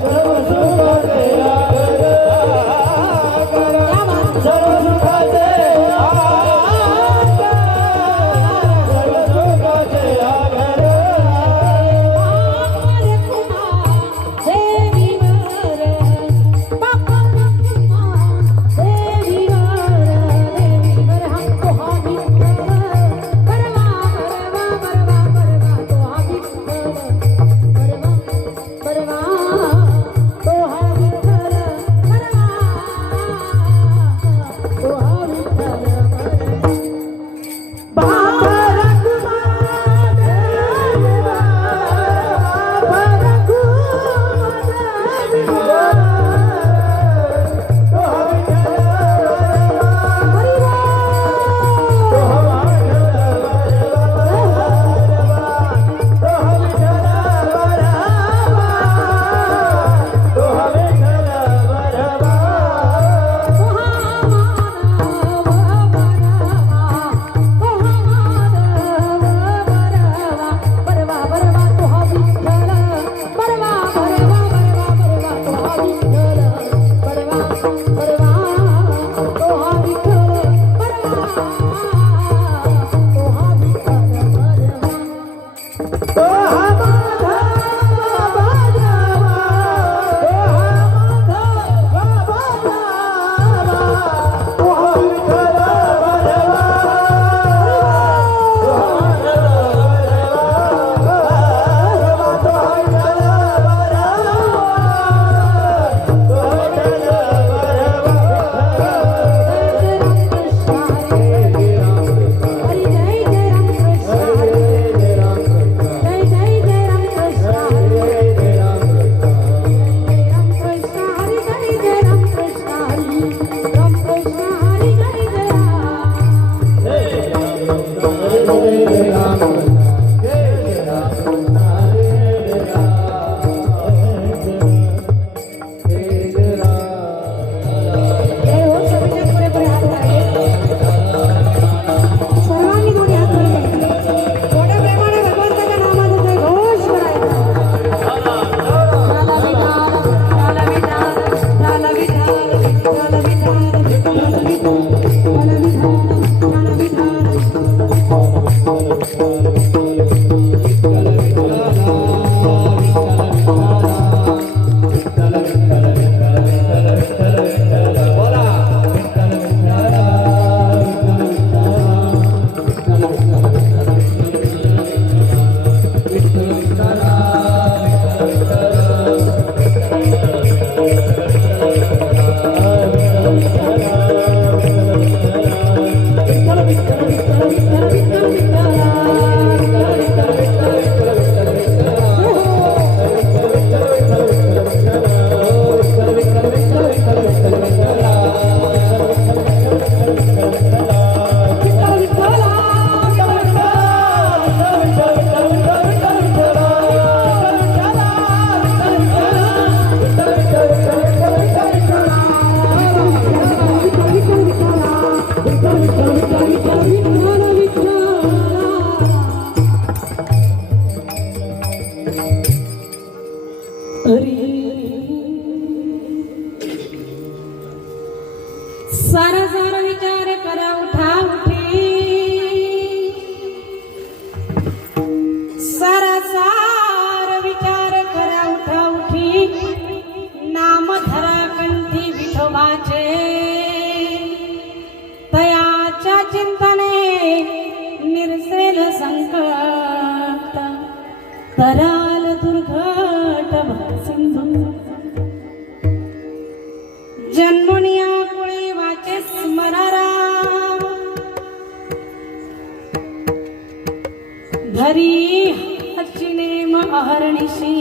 Oh सारा सारा विचार करा उठा उठी, सारा सार विचार करा उठा उठी, नाम धरा कंठी विठोबाचे, तयाच्या चिंतने निरसेल संकट, तराल दुर्घट सिंधू, जन्मनिया कुळे वाचे स्मरारा, धरी हाची नेम अहर्निशी,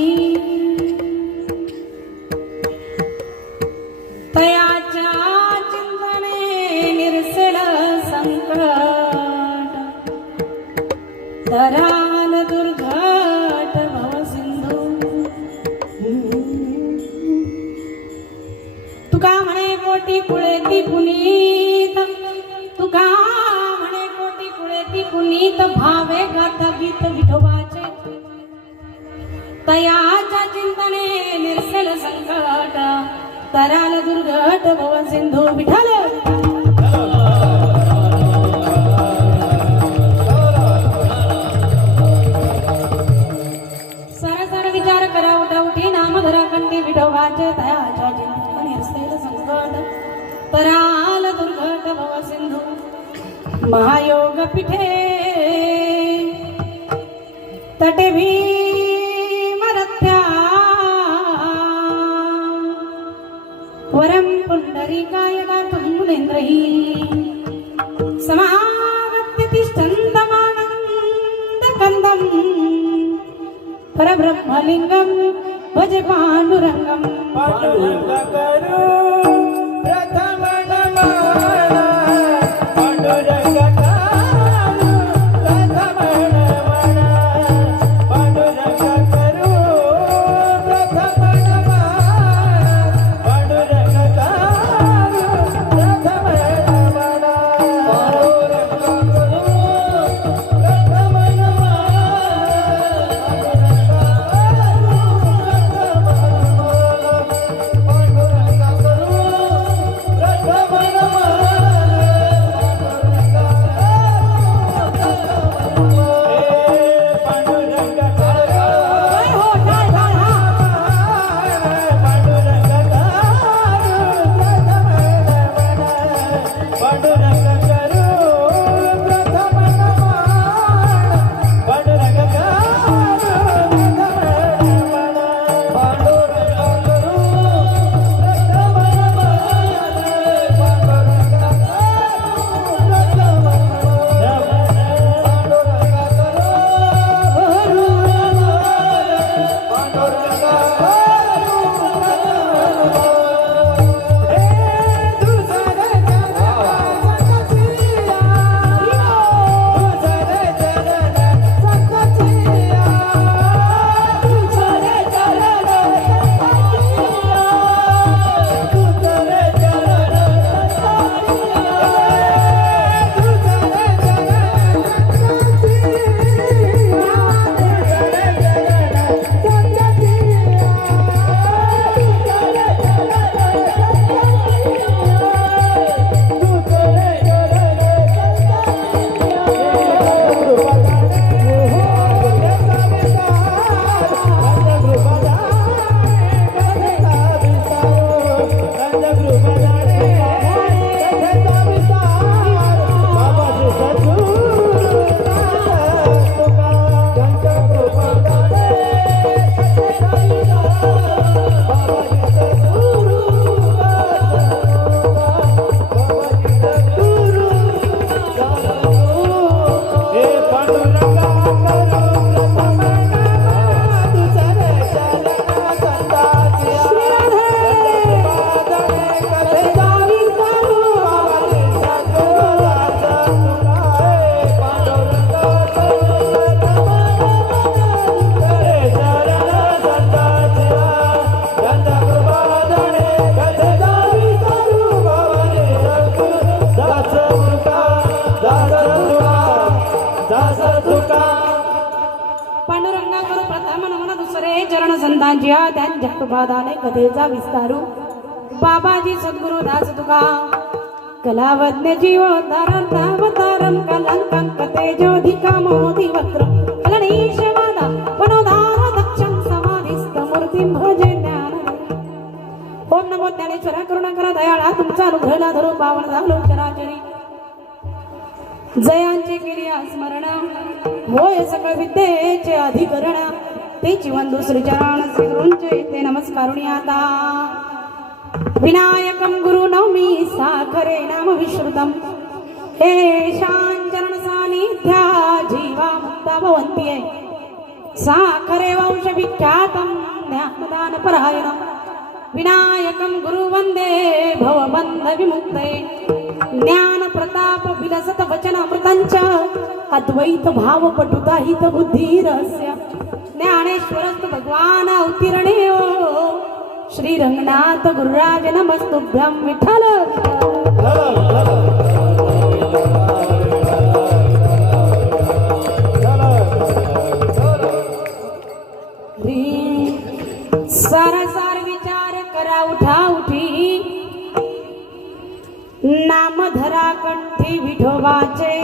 तयाच्या चिंतने निरसेल संकट, तराल दुर्घट भवसिंधू. तुका म्हणे कोटी कुळेती पुनीत, तुका म्हणे कोटी कुळेती पुनीत, भावे गाता गीत विठोबाचे, तयाच्या चिंतने निरसेल संकट, तराल दुर्घट भव सिंधू. विठ्ठल सारा सारा विचार करा उठा उठी, नाम धरा कंठी विठोबाचे, तयाच्या चिंतने निरसेल संकट, तराल दुर्घट भव सिंधू. महायोग पिठे तटे भीमरथ्या, वरं पुण्डरीकाय दातुं मुनीन्द्रैः समागत्य तिष्ठन्तमानन्दकन्दं परब्रह्मलिङ्गं भज पाण्डुरङ्गं पांडुरंगाकरो प्रथम नमन पांडुरंगाकरो प्रथम नमन पांडुरंगाकरो प्रथम नमन पांडुरंगाकरो प्रथम नमन पांडुरंगाकरो प्रथम नमन दुसरे चरण संतांच्या त्यांच्या कृपादाने कथेचा विस्तारू बाबाजी सद्गुरु दास तुका कलावज्ञ जीवोद्धारं कलंकं कथेजोधिका मोदी वक्र कलनीशवादा वनोदार दक्षं समाधिस्थ मूर्तिं भजे ज्ञान ओम नमो ज्ञानेश्वरा करुणाकरा दयाळा तुमचा अनुग्रहला धरून पावन झालो चराचरी जयांचे केली स्मरण होय सकळ विद्येचे अधिकरण तेची वंदू श्रीचरण श्रीगुरूंचे ते नमस्कारुणी आता विनायकं गुरु नवमी साखरे नाम विश्रुतम हे शांचरण सानिध्या जीवा मुक्ता भवन्ति साखरे वंश विख्यातं ज्ञानदान परायणं विनायकं गुरु वंदे भवबंध विमुक्ते ज्ञान प्रताप विलसत वचन अमृतंच अद्वैत भाव पटुता हित बुद्धी रहस्य ज्ञानेश्वरस्त भगवान अवतीर्णेयो श्री रंगनाथ गुरुराज नमस्तुभ्यं विठ्ठल सारासार विचार करा उठा उठी नाम धरा कंठी विठोबाचे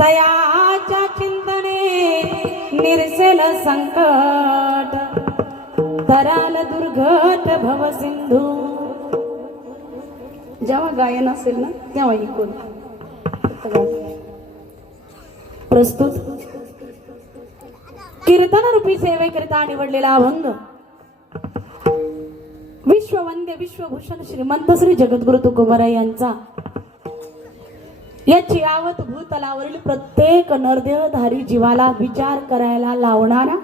तयाच्या चिंतने निरसेल संकट तराल दुर्घट भव सिंधू जेव्हा गायन असेल ना तेव्हा ऐकून प्रस्तुत कीर्तन रूपी सेवेकरिता निवडलेला अभंग विश्ववंद्य विश्वभूषण श्रीमंत श्री जगद्गुरु तुकोबराय यांचा या चियावत भूतलावरील प्रत्येक नरदेहधारी जीवाला विचार करायला लावणारा,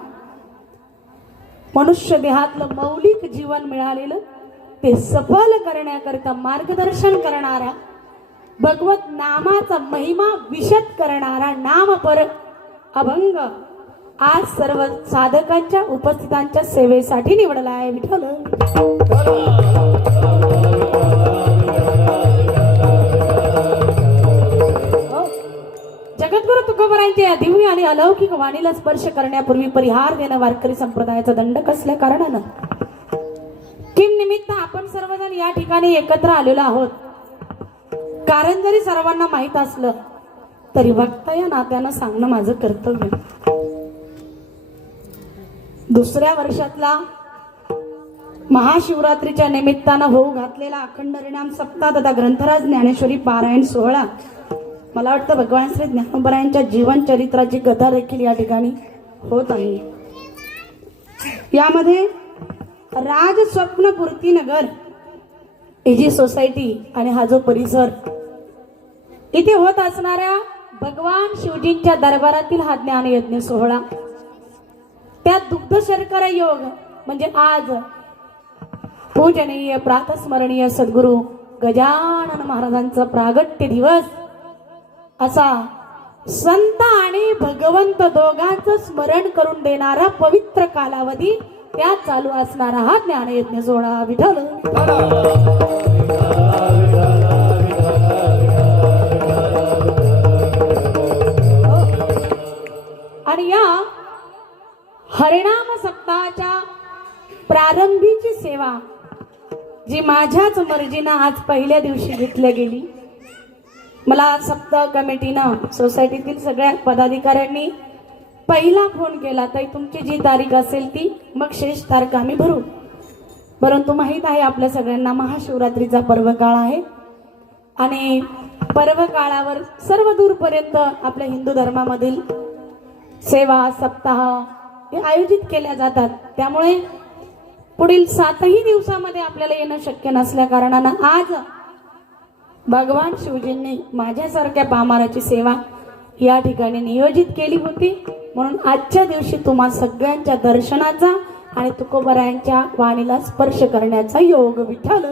मनुष्य देहातलं मौलिक जीवन मिळालेलं ते सफल करण्याकरिता मार्गदर्शन करणारा, भगवत नामाचा महिमा विशद करणारा नामपर अभंग आज सर्व साधकांच्या उपस्थितांच्या सेवेसाठी निवडला आहे. विठ्ठल जगद्गुरु तुकोबरायांच्या या दिव्य आणि अलौकिक वाणीला स्पर्श करण्यापूर्वी परिहार देणं वारकरी संप्रदायाचा दंडक असल्या कारणानं किम निमित्त आपण सर्वजण या ठिकाणी एकत्र आलेलो आहोत. कारण जरी सर्वांना माहित असलं तरी वक्ता या नात्यानं सांगणं माझं कर्तव्य. दुसऱ्या वर्षातला महाशिवरात्रीच्या निमित्तानं होऊ घातलेला अखंड हरिनाम सप्ताह तथा ग्रंथराज ज्ञानेश्वरी पारायण सोहळा, मला वाटतं भगवान श्री ज्ञानोबरायांच्या जीवन चरित्राची कथा देखील या ठिकाणी होत आहे. यामध्ये राज स्वप्नपूर्ती नगर एजी सोसायटी आणि हा जो परिसर इथे होत असणाऱ्या भगवान शिवजींच्या दरबारातील हा ज्ञान यज्ञ सोहळा, त्यात दुग्ध शर्करा योग म्हणजे आज पूजनीय प्रातस्मरणीय सद्गुरु गजानन महाराजांचा प्रागट्य दिवस असा संत आणि भगवंत दोघांचं स्मरण करून देणारा पवित्र कालावधी त्यात चालू असणारा हा ज्ञानयज्ञ सोहळा. विठ्ठल आणि या हरिनाम सप्ताहाच्या प्रारंभीची सेवा जी माझ्याच मर्जीनं आज पहिल्या दिवशी घेतल्या गेली. मला सप्ताह कमिटीनं सोसायटीतील सगळ्या पदाधिकाऱ्यांनी पहिला फोन केला, ताई तुमची जी तारीख असेल ती मग शेष तारीख आम्ही भरू. परंतु माहीत आहे आपल्या सगळ्यांना महाशिवरात्रीचा पर्व काळ आहे आणि पर्व काळावर सर्व दूरपर्यंत आपल्या हिंदू धर्मामधील सेवा सप्ताह हे आयोजित केल्या जातात. त्यामुळे पुढील 7ही दिवसामध्ये आपल्याला येणं शक्य नसल्या कारणानं आज भगवान शिवजींनी माझ्यासारख्या पामाराची सेवा या ठिकाणी नियोजित केली होती. म्हणून आजच्या दिवशी तुम्हा सगळ्यांच्या दर्शनाचा आणि तुकोबरायांच्या वाणीला स्पर्श करण्याचा योग. विठ्ठल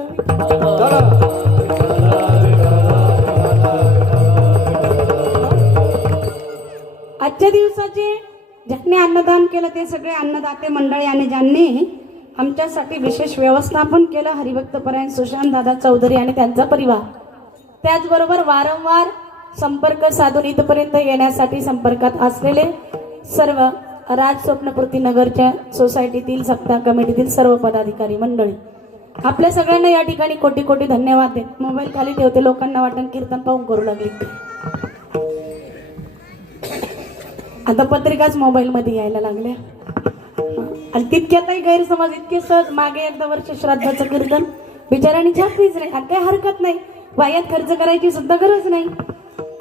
आजच्या दिवसाचे ज्यांनी अन्नदान केलं ते सगळे अन्नदाते मंडळी आणि ज्यांनी आमच्यासाठी विशेष व्यवस्थापन केलं, हरिभक्तपरायण सुशांत दादा चौधरी आणि त्यांचा परिवार, त्याचबरोबर वारंवार संपर्क साधून इथपर्यंत येण्यासाठी संपर्कात असलेले सर्व राज स्वप्नपूर्ती नगरच्या सोसायटीतील सप्ताह कमिटीतील सर्व पदाधिकारी मंडळी, आपल्या सगळ्यांना या ठिकाणी कोटी कोटी धन्यवाद देत. मोबाईल खाली ठेवते, लोकांना वाटण कीर्तन पाहून करू लागली. आता पत्रिकाच मोबाईल मध्ये यायला लागल्या आणि तितक्यातही गैरसमज इतके सहज. मागे एकदा वर्ष श्राद्धाचं कीर्तन बिचारांनी छापलीच नाही आणि काही हरकत नाही, वायात खर्च करायची सुद्धा गरज नाही.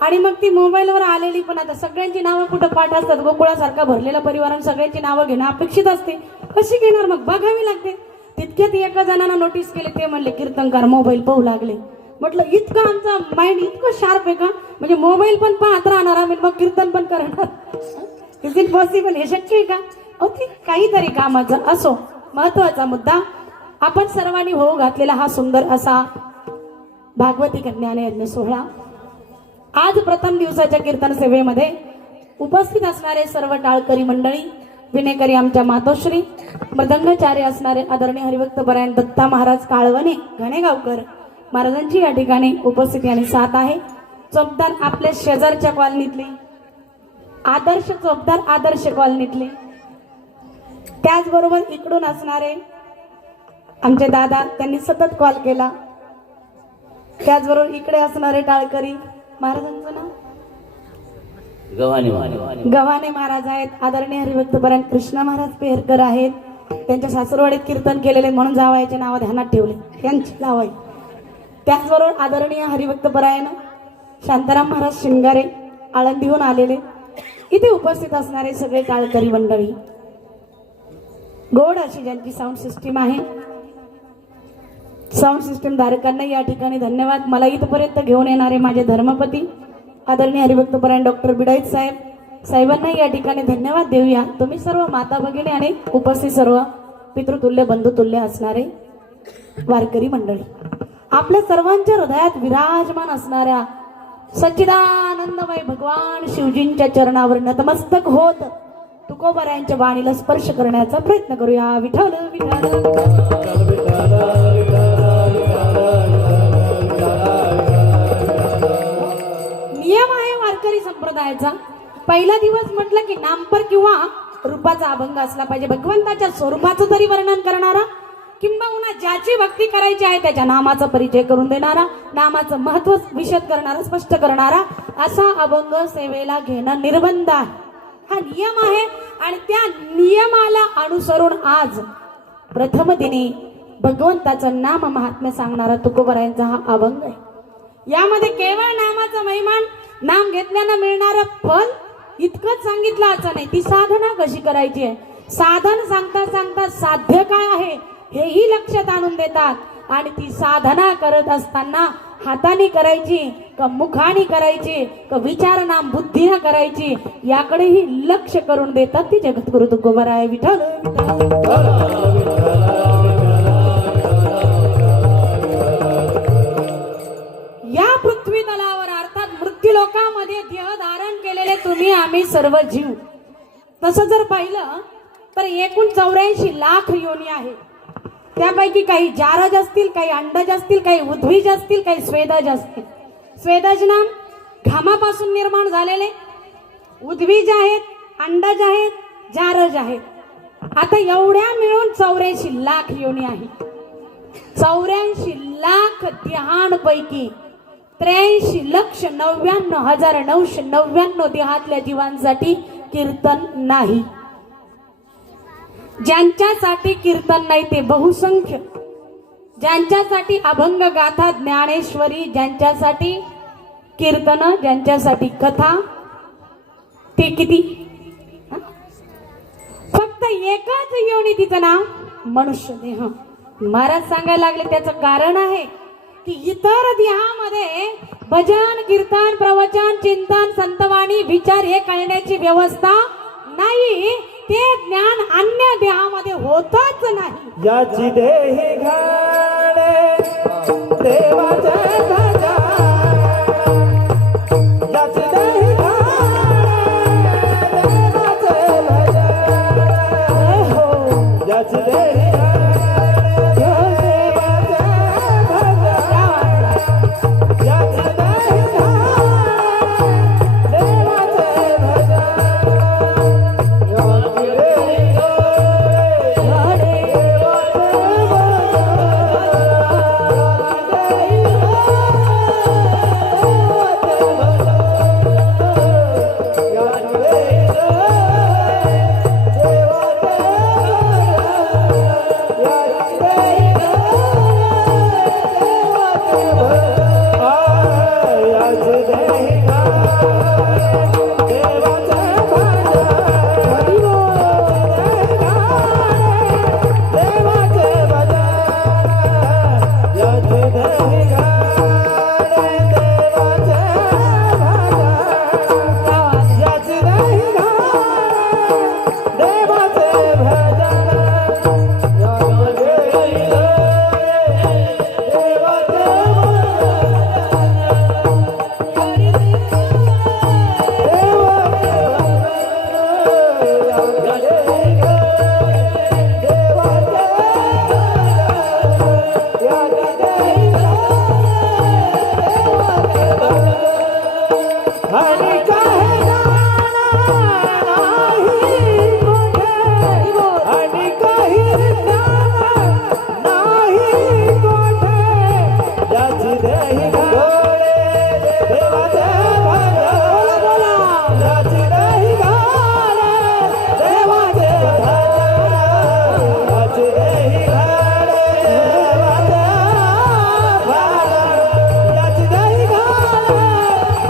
आणि मग ती मोबाईलवर आलेली पण आता सगळ्यांची नावं कुठं पाठ असतात. गोकुळासारखा भरलेला परिवारानं सगळ्यांची नावं घेणं अपेक्षित असते, कशी घेणार मग बघावी लागते. तितक्यात एका जणांना नोटीस केले, ते म्हणले कीर्तनकार मोबाईल पाहू लागले. म्हटलं इतकं आमचा माइंड इतकं शार्प आहे का, म्हणजे मोबाईल पण पाहत राहणार आम्ही मग कीर्तन पण करणार. Is it possible? हे शक्य आहे का? ती काहीतरी कामाचं असो. महत्वाचा मुद्दा, आपण सर्वांनी होऊ घातलेला हा सुंदर असा भागवती ज्ञान यज्ञ सोहळा आज प्रथम दिवसाच्या कीर्तन सेवेमध्ये उपस्थित असणारे सर्व टाळकरी मंडळी, विनेकरी आमच्या मातोश्री, मृदंगाचार्य असणारे आदरणीय हरिभक्तपरायण दत्ता महाराज काळवणे घणेगावकर महाराजांची या ठिकाणी उपस्थिती आणि साथ आहे. चोपदार आपल्या शेजारच्या कॉलनीतले आदर्श चोपदार आदर्श कॉलनीतले, त्याचबरोबर इकडून असणारे आमचे दादा, त्यांनी सतत कॉल केला. त्याचबरोबर इकडे असणारे टाळकरी, महाराजांचं नाव गव्हाणे महाराज आहेत. आदरणीय हरिभक्तपरायण कृष्णा महाराज पेहरकर आहेत. त्यांच्या सासरवाडीत कीर्तन केलेले म्हणून जावयाचे नाव ध्यानात ठेवले, त्यांची नाव आहे. त्याचबरोबर आदरणीय हरिभक्तपरायण शांताराम महाराज शिंगारे आळंदीहून आलेले, इथे उपस्थित असणारे सगळे टाळकरी मंडळी, गोड अशी ज्यांची साऊंड सिस्टीम आहे. साऊंड सिस्टम धारकांना या ठिकाणी धन्यवाद. मला इथपर्यंत घेऊन येणारे माझे धर्मपती आदरणीय हरिभक्तपरायण डॉक्टर बिडाईत साहेबांना या ठिकाणी धन्यवाद देऊया. तुम्ही सर्व माता भगिनी आणि उपस्थित सर्व पितृतुल्य बंधुतुल्य असणारे वारकरी मंडळी, आपल्या सर्वांच्या हृदयात विराजमान असणाऱ्या सच्चिदानंदमय भगवान शिवजींच्या चरणावर नतमस्तक होत तुकोबारायांच्या वाणीला स्पर्श करण्याचा प्रयत्न करूया. विठ्ठल नियम आहे वारकरी संप्रदायाचा. पहिला दिवस म्हटलं की नामपर किंवा रूपाचा अभंग असला पाहिजे. भगवंताच्या स्वरूपाचं तरी वर्णन करणारा, किंबहुना ज्याची भक्ती करायची आहे त्याच्या नामाचा परिचय करून देणारा, नामाचं महत्व विशद करणारा, स्पष्ट करणारा असा अभंग सेवेला घेणं निर्बंध आहे. हा नियम आहे आणि त्या नियमाला अनुसरून आज प्रथम दिनी भगवंताचं नाम महात्म्य सांगणारा तुकोबारायांचा हा अभंग आहे. यामध्ये केवळ नामाचा महिमान, नाम घेतल्यानं मिळणारं फल इतकंच सांगितलं नाही, ती साधना कशी करायची आहे. साधन सांगता सांगता साध्य काय आहे हेही लक्षात आणून देतात आणि ती साधना करत असताना हाताने करायची का मुखाने करायची का विचारनाम बुद्धीने करायची याकडेही लक्ष करून देतात. ती जगद्गुरु तुकोबाराय विठ्ठल. या पृथ्वी तलावर अर्थात मृत्यू लोकामध्ये देह धारण केलेले तुम्ही आम्ही सर्व जीव, तसं जर पाहिलं तर एकूण 84 लाख योनी आहे. त्यापैकी काही जारज असतील, काही अंडज असतील, काही उद्भिज असतील, काही स्वेदज असतील. स्वेदज नाम घामापासून निर्माण झालेले, उद्भिज आहेत, अंडज आहेत, जारज आहेत. आता एवढ्या मिळून 84 लाख योनी आहे. 84 लाख देहांपैकी 83,99,999 देहातल्या जीवांसाठी कीर्तन नाही. ज्यांच्यासाठी कीर्तन नाही ते बहुसंख्य, ज्यांच्यासाठी अभंग गाथा ज्ञानेश्वरी, ज्यांच्यासाठी कीर्तन, ज्यांच्यासाठी कथा, ते किती? फक्त एकच योनी, तिचं नाव मनुष्य देह. महाराज सांगायला लागले त्याचं कारण आहे की इतर देहामध्ये भजन कीर्तन प्रवचन चिंतन संतवाणी विचार हे करण्याची व्यवस्था नाही. ते ज्ञान अन्य देहामध्ये होतच नाही. याची देही घाणे देवाचे भजा, याची देही घाणे देवाचे भजा, हो याची देही घाणे देवाचे भजा, याची देही घाणे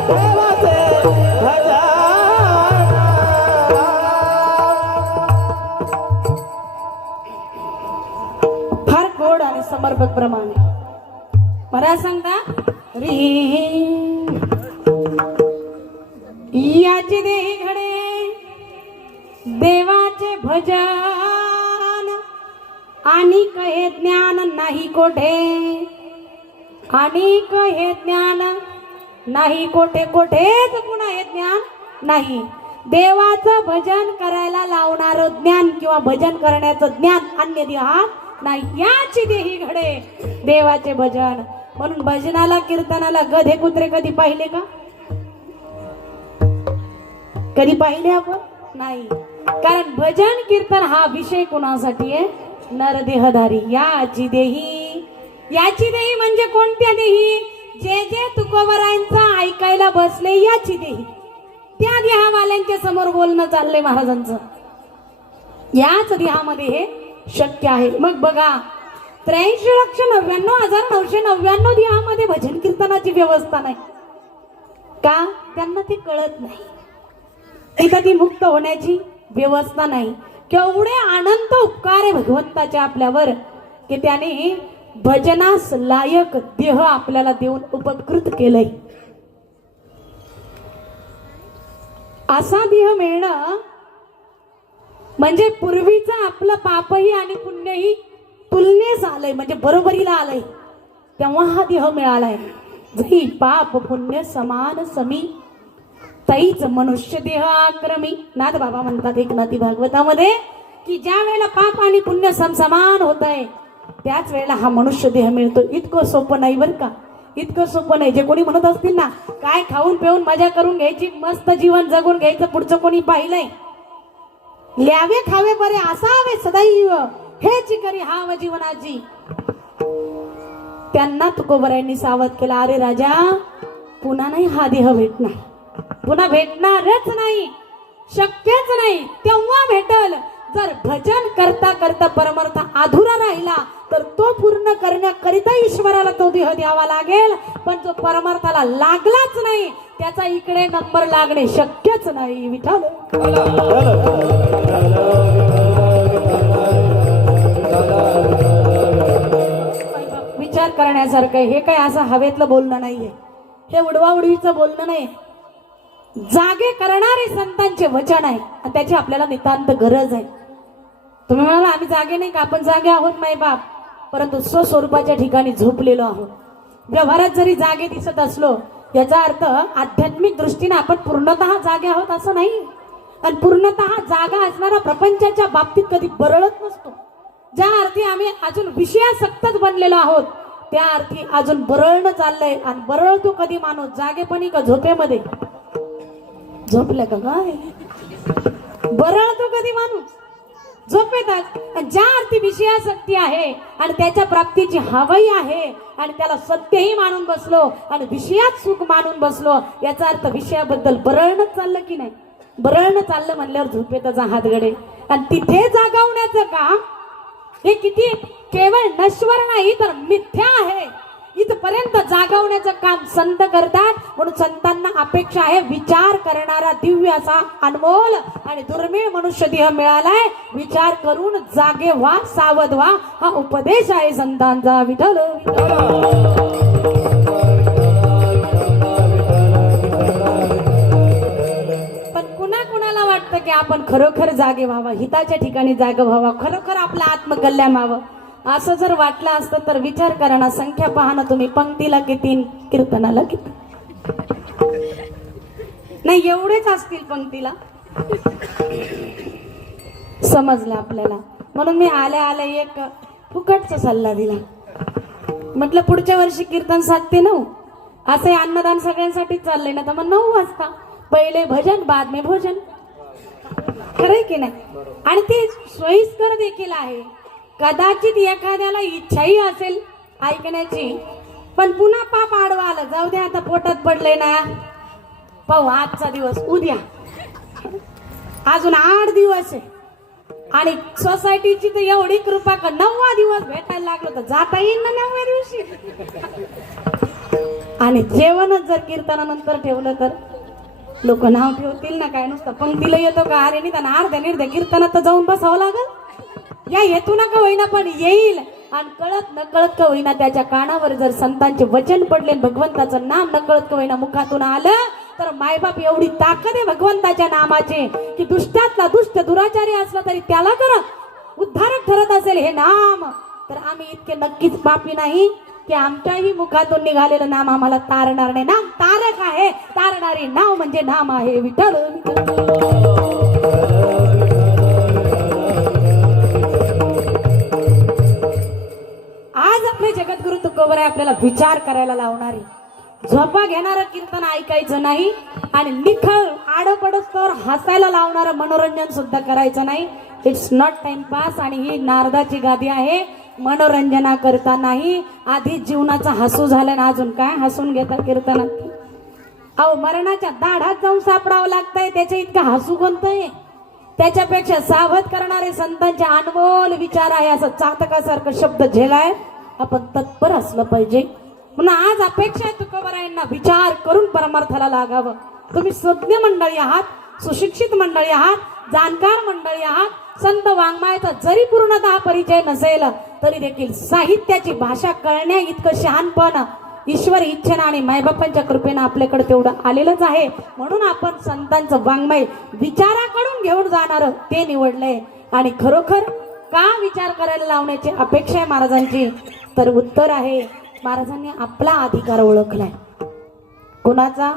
देवाचे भजा. समर्पक प्रमाणे मला सांगता री याचे देही घडे देवाचे भजन आणि हे ज्ञान नाही कोठे आणि हे ज्ञान नाही कोठे कोठेच कुणा हे ज्ञान नाही. देवाचं भजन करायला लावणार ज्ञान किंवा भजन करण्याचं ज्ञान अन्य देहात नाही. याची देही घडे देवाचे भजन. म्हणून भजनाला कीर्तनाला गधे कुत्रे कधी पाहिले का? कधी पाहिले आपण नाही. कारण भजन कीर्तन हा विषय कोणासाठी आहे? नरदेहधारी. याची देही. याची देही म्हणजे कोणत्या देही? जे जे तुकोबरायांचा ऐकायला बसले याची देही. त्या देहावाल्यांच्या समोर बोलणं चाललंय महाराजांचं. याच देहामध्ये हे शक्य आहे. मग बघा 83,99,999 देहामध्ये भजन कीर्तनाची व्यवस्था नाही का? त्यांना ते कळत नाही. तिथं ती मुक्त होण्याची व्यवस्था नाही. केवढे अनंत उपकार आहे भगवंताच्या आपल्यावर की त्याने भजनास लायक देह आपल्याला देऊन उपकृत केलंय. असा देह मिळणं म्हणजे पूर्वीचं आपलं पापही आणि पुण्यही तुलनेस आलंय, म्हणजे बरोबरीला आलंय. तेव्हा हा देह मिळालाय. जरी पाप पुण्य समान समी तैच मनुष्य देह आक्रमी. नाथ बाबा म्हणतात एकनाथी भागवतामध्ये की ज्या वेळेला पाप आणि पुण्य समसमान होत आहे त्याच वेळेला हा मनुष्य देह मिळतो. इतकं सोपं नाही बरं का, इतकं सोपं नाही. जे कोणी म्हणत असतील ना काय खाऊन पिऊन मजा करून घ्यायची, मस्त जीवन जगून घ्यायचं, पुढचं कोणी पाहिलंय? ल्यावे खावे बरे असावे सदैव हेची करी हाव जीवनाची. त्यांना तुकोबरायांनी सावध केला, अरे राजा पुन्हा नाही हा देह भेटणार, पुन्हा भेटणारच नाही, शक्यच नाही. तेव्हा भेटल जर भजन करता करता परमार्थ अधुरा राहिला तर तो पूर्ण करण्याकरिता ईश्वराला तो देह द्यावा लागेल. पण जो परमार्थाला लागलाच नाही त्याचा इकडे नंबर लागणे शक्यच नाही. विठ्ठल विचार करण्यासारखं हे काय असं हवेतलं बोलणं नाहीये, हे उडवाउडवीचं बोलणं नाही. जागे करणारे संतांचे वचन आहे आणि त्याची आपल्याला नितांत गरज आहे. तुम्ही म्हणाला आम्ही जागे नाही का? आपण जागे आहोत माय बाप, परंतु स्वस्वरूपाच्या ठिकाणी झोपलेलो आहोत. व्यवहारात जरी जागे दिसत असलो याचा अर्थ आध्यात्मिक दृष्टीने आपण पूर्णतः जागे आहोत असं नाही. आणि पूर्णतः जागा असणारा प्रपंचाच्या बाबतीत कधी बरळत नसतो. ज्या अर्थी आम्ही अजून विषयासक्तच बनलेलो आहोत त्या अर्थी अजून बरळणं चाललंय. आणि बरळतो कधी माणूस? जागेपणी का झोपेमध्ये? झोपलं का काय? बरळतो कधी माणूस? झोपेतच. ज्या अर्थी विषयासक्ती आहे आणि त्याच्या प्राप्तीची हवाई आहे आणि त्याला सत्यही मानून बसलो आणि विषयात सुख मानून बसलो याचा अर्थ विषयाबद्दल बरळणं चाललं की नाही? बरळणं चाललं म्हणल्यावर झोपेतचा हातगडे. आणि तिथे जागवण्याचं काम हे किती केवळ नश्वर नाही तर मिथ्या आहे. इथपर्यंत जागवण्याचं काम संत करतात. म्हणून संतांना अपेक्षा आहे विचार करणारा दिव्य असा अनमोल आणि दुर्मिळ मनुष्य देह मिळालाय. विचार करून जागे व्हा, सावध व्हा, हा उपदेश आहे संतांचा. विठ्ठल पण कुणा कुणाला वाटतं की आपण खरोखर जागे व्हावं, हिताच्या ठिकाणी जागे व्हावं, खरोखर आपलं आत्मकल्याण व्हावं. असं जर वाटलं असतं तर विचार करा ना, संख्या पहा ना तुम्ही, पंक्तीला किती कीर्तनाला किती? नाही एवढेच असतील पंक्तीला. समजलं आपल्याला. म्हणून मी आल्या आल्या एक फुकटचा सल्ला दिला. म्हटलं पुढच्या वर्षी कीर्तन 7 ते 9 असे अन्नदान सगळ्यांसाठीच चाललंय ना, तर मग 9 वाजता पहिले भजन बाद में भोजन. खरंय की नाही? आणि ते सोयीस्कर देखील आहे. कदाचित एखाद्याला इच्छाही असेल ऐकण्याची पण पुन्हा पाप आडवा आलं, जाऊ द्या आता पोटात पडलंय ना, पाहू आजचा दिवस, उद्या, अजून 8 दिवस आहे. आणि सोसायटीची तर एवढी कृपा का 9वा दिवस भेटायला लागलो तर जाता येईल ना 9व्या दिवशी. आणि जेवणच जर कीर्तनानंतर ठेवलं तर लोक नाव ठेवतील ना, काय नुसतं पंक्तीला येतो का? अरे नाही त्यांना अर्ध्या निर्ध्या कीर्तनात तर जाऊन बसावं लागल. या येतो ना का होईना पण येईल. आणि कळत न कळत का होईना त्याच्या कानावर जर संतांचे वचन पडले, भगवंताचं नाम न कळत का होईना मुखातून आलं, तर मायबाप एवढी ताकद आहे भगवंताच्या नामाची की दुष्टातला दुष्ट दुराचारी असला तरी त्याला जर उद्धारक ठरत असेल हे नाम, तर आम्ही इतके नक्कीच पापी नाही की आमच्याही मुखातून निघालेलं नाम आम्हाला तारणार नाही. नाम तारक आहे, तारणारी नाव म्हणजे नाम आहे विठ्ठल. आज आपले जगद्गुरु तुकोबर आपल्याला विचार करायला लावणारी, झोपा घेणारं कीर्तन ऐकायचं नाही आणि निखळ आडपडस्तर हसायला लावणारं मनोरंजन सुद्धा करायचं नाही. It's not timepass. आणि ही नारदाची गादी आहे, मनोरंजना करता नाही. आधी जीवनाचा हसू झालं ना अजून काय हसून घेता कीर्तनात. अहो मरणाच्या दाढात जाऊन सापडावं लागतंय, त्याच्या इतकं हसू कोणतंय. त्याच्यापेक्षा सावध करणारे संतांचे अनमोल विचार आहे, असं चातकासारखं शब्द झेलाय आपण तत्पर असलं पाहिजे. म्हणून आज अपेक्षा आहे तुकोबरायांना विचार करून परमार्थाला लागावं. तुम्ही सज्ञ मंडळी आहात, सुशिक्षित मंडळी आहात, जाणकार मंडळी आहात. संत वाङ्मयाचा जरी पूर्णतः परिचय नसेल तरी देखील साहित्याची भाषा कळण्या इतकं शहाणपण ईश्वर इच्छेनं आणि मायबापांच्या कृपेनं आपल्याकडे तेवढं आलेलंच आहे. म्हणून आपण संतांचं वाङ्मय विचाराकडून घेऊन जाणार ते निवडलंय. आणि खरोखर का विचार करायला लावण्याची अपेक्षा आहे महाराजांची, तर उत्तर आहे महाराजांनी आपला अधिकार ओळखलाय. कोणाचा?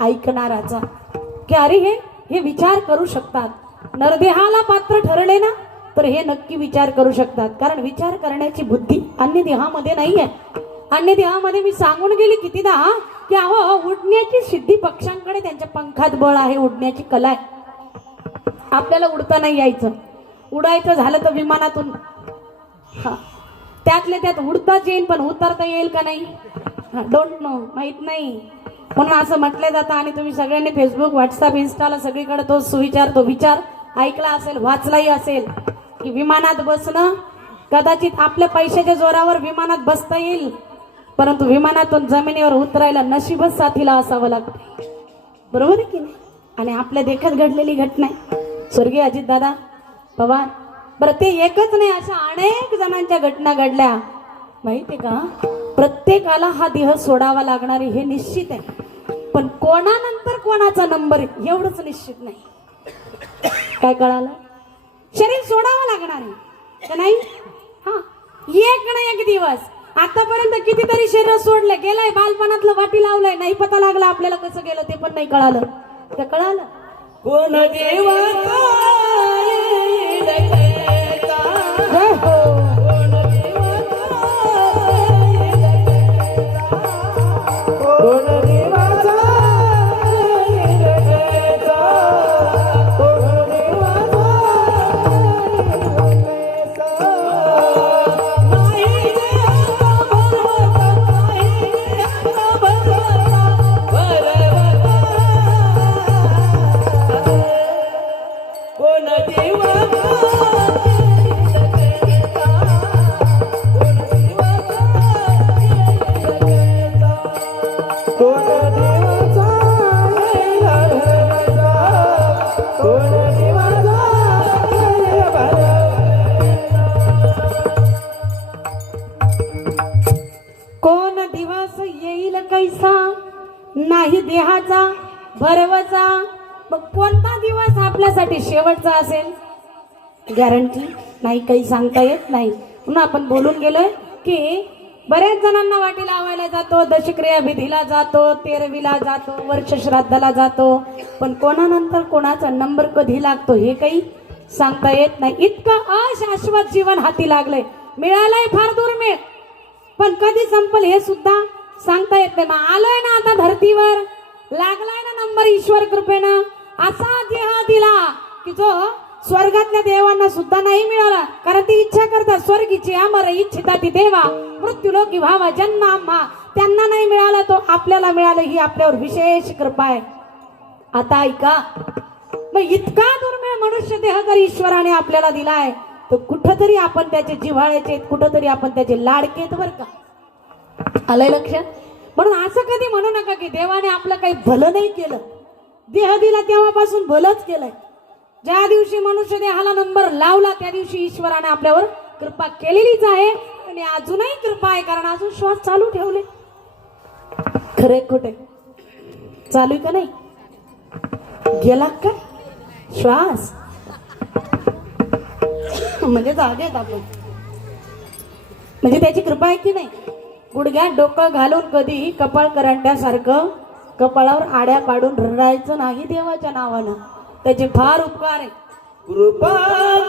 ऐकणाराचा. की अरे हे विचार करू शकतात. नरदेहाला पात्र ठरले ना तर हे नक्की विचार करू शकतात, कारण विचार करण्याची बुद्धी अन्य देहामध्ये नाहीये. अन्य देहामध्ये मी सांगून गेली कितीदा की अहो उडण्याची सिद्धी पक्ष्यांकडे, त्यांच्या पंखात बळ आहे, उडण्याची कला आहे. आपल्याला उडता नाही यायचं. उडायचं झालं तर विमानातून त्यातल्या त्यात उडताच येईल, पण उतरता येईल का नाही डोंट नो, माहित नाही. म्हणून असं म्हटलं जातं. आणि तुम्ही सगळ्यांनी फेसबुक, व्हॉट्सअप, इन्स्टाला सगळीकडे तो सुविचार, तो विचार ऐकला असेल, वाचलाही असेल की विमानात बसणं कदाचित आपल्या पैशाच्या जोरावर विमानात बसता येईल, परंतु विमानातून जमिनीवर उतरायला नशीबच साथीला असावं लागतं. बरोबर आहे की नाही? आणि आपल्या देखत घडलेली घटना आहे स्वर्गीय अजितदादा पवार. बरं ते एकच नाही, अशा अनेक जणांच्या घटना घडल्या. माहिती का? प्रत्येकाला हा देह सोडावा लागणार हे निश्चित आहे, पण कोणानंतर कोणाचा नंबर एवढंच निश्चित नाही. काय कळालं? शरीर सोडावं लागणार आहे का नाही? हा, एक ना एक दिवस. आतापर्यंत कितीतरी शरीर सोडलं गेलंय, बालपणातलं वाटी लावलंय, नाही पता लागला आपल्याला कसं गेलं ते पण नाही कळालं. ते कळालं कोण देवाचा नाही देहाचा भरवचा. मग कोणता दिवस आपल्यासाठी शेवटचा असेल गॅरंटी नाही, काही सांगता येत नाही. म्हणून आपण बोलून गेलोय की बऱ्याच जणांना वाटी लावायला जातो, दशक्रिया विधीला जातो, तेरवीला जातो, वर्ष श्राद्धाला जातो, पण कोणानंतर कोणाचा नंबर कधी लागतो हे काही सांगता येत नाही. इतकं अशाश्वत जीवन हाती लागलंय. मिळालंय फार दुर्मिळ, पण कधी संपल हे सुद्धा सांगता येत नाही. मग आलोय ना आता धर्तीवर, लागलाय ना नंबर ईश्वर कृपेनं. असा देह दिला की जो स्वर्गातल्या देवांना सुद्धा नाही मिळाला, कारण ती इच्छा करतात स्वर्गीची अमर इच्छिता ती देवा मृत्यूलोकी व्हावा जन्म आम्हा, त्यांना नाही मिळाला तो आपल्याला मिळालं, ही आपल्यावर विशेष कृपा आहे. आता ऐका, मग इतका दुर्मिळ मनुष्य देह जर ईश्वराने आपल्याला दिलाय तर कुठंतरी आपण त्याचे जिव्हाळ्याचे, कुठंतरी आपण त्याचे लाडकेत बर का. आलंय लक्षात? म्हणून असं कधी म्हणू नका की देवाने आपलं काही भलं नाही केलं. देह दिला तेव्हापासून भलंच केलंय. ज्या दिवशी मनुष्य देहाला नंबर लावला त्या दिवशी ईश्वराने आपल्यावर कृपा केलेलीच आहे. आणि अजूनही कृपा आहे कारण अजून श्वास चालू ठेवले. खरे खोटे चालू आहे का नाही? गेला का श्वास? म्हणजे जागे आहेत आपण, म्हणजे त्याची कृपा आहे की नाही? गुडघ्यात डोकं घालून कधी कपाळ करंट्यासारखं कपाळावर आड्या पाडून रडायचं नाही देवाच्या नावानं. त्याचे फार उपकार आहे. कृपा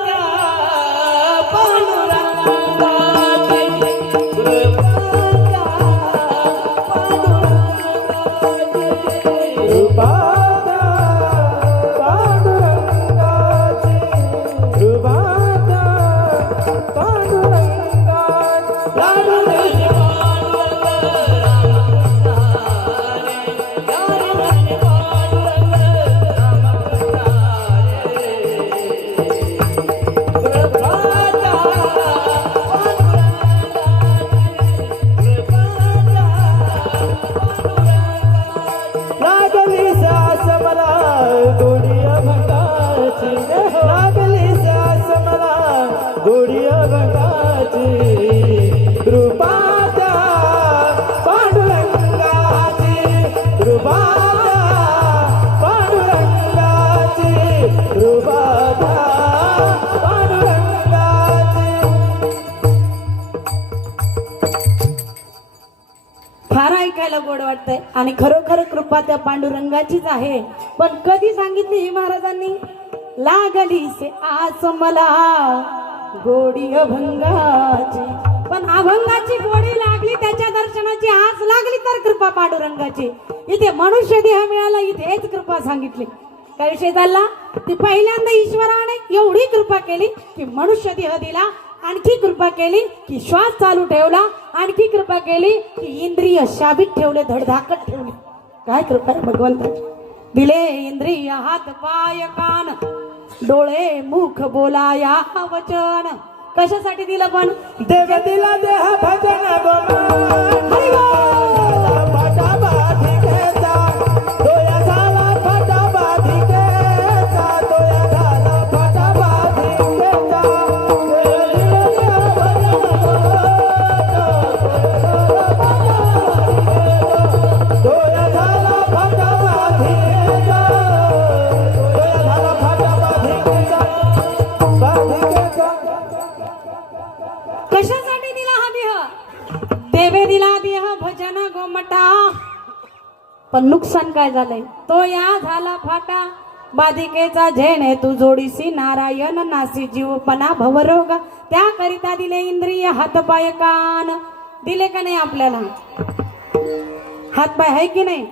त्या पांडुरंगाची, कृपा त्या पांडुरंगाची, कृपा त्या पांडुरंगाची, कृपा त्या पांडुरंगाची. लाडले पांडुरंग रामकृष्णारे, लाडले पांडुरंग लागली सास मला गोडिया भंगाची, लागली सास मला गोडिया भंगाची, कृपा त्या पांडुरंगाची, कृपा त्या पांडुरंगाची, कृपा त्या पांडुरंगाची. फार ऐकायला गोड वाटतंय आणि खरोखर कृपा त्या पांडुरंगाचीच आहे. पण कधी सांगितली ही महाराजांनी? लागली से आस मला गोडी अभंगाची. पण अभंगाची गोडी लागली, त्याच्या दर्शनाची आस लागली तर कृपा पांडुरंगाची. इथे मनुष्य देह मिळाला, इथेच कृपा सांगितली. काय विषय चालला? ती पहिल्यांदा ईश्वराने एवढी कृपा केली की मनुष्य देह दिला, आणखी कृपा केली की श्वास चालू ठेवला, आणखी कृपा केली की इंद्रिय शाबित ठेवले, धडधाकट ठेवले. काय कृपा आहे भगवंताची. दिले इंद्रिय हात पाय कान डोळे मुख बोलाया वचन. कशासाठी दिलं पण? देव दिला देह भजन गोमान, फटा बाधिकेचा डोया झाला, फटा बाधिकेचा डोया झाला, फटा बाधिकेचा. डोया झाला फटा बाधिकेचा, डोया झाला फटा बाधिकेचा, बाधिकेचा. कशासाठी दिला हा देह? देवे दिला देह भजन गोमटा. पण नुकसान काय झालंय? तो या झाला फाटा बाधिकेचा झेणे तू जोडीसी नारायण नासी जीवपणा भवरोग. त्याकरिता दिले इंद्रिय हात पाय कान. दिले का नाही आपल्याला? हात पाय आहे की नाही?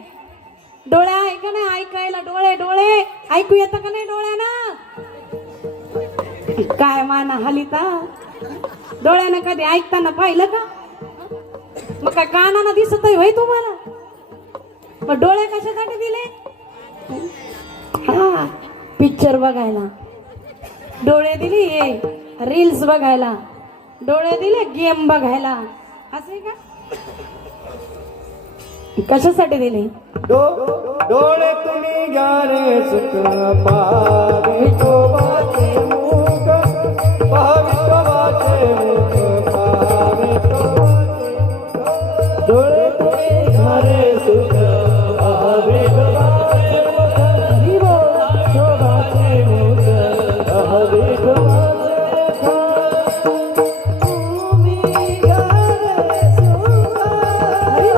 डोळे आहे का नाही ऐकायला? डोळे डोळे ऐकू येतं का नाही डोळ्यानं? काय माना हलिता? डोळ्यानं कधी ऐकताना पाहिलं का? मग काय कानानं दिसत होय तुम्हाला? मग डोळे कशासाठी दिले? हा, पिक्चर बघायला डोळे दिली, रील्स बघायला डोळे दिले, गेम बघायला. असे का? कशासाठी दिले? डोळे तुम्ही गाणे सुख पावे शोभाचे मुख, पावे शोभाचे मुख, पावे शोभाचे मुख. डोळे तुम्ही गाणे सुख पावे शोभाचे मुख, शोभाचे मुख, पावे शोभाचे मुख. तुम्ही गाणे सुख पावे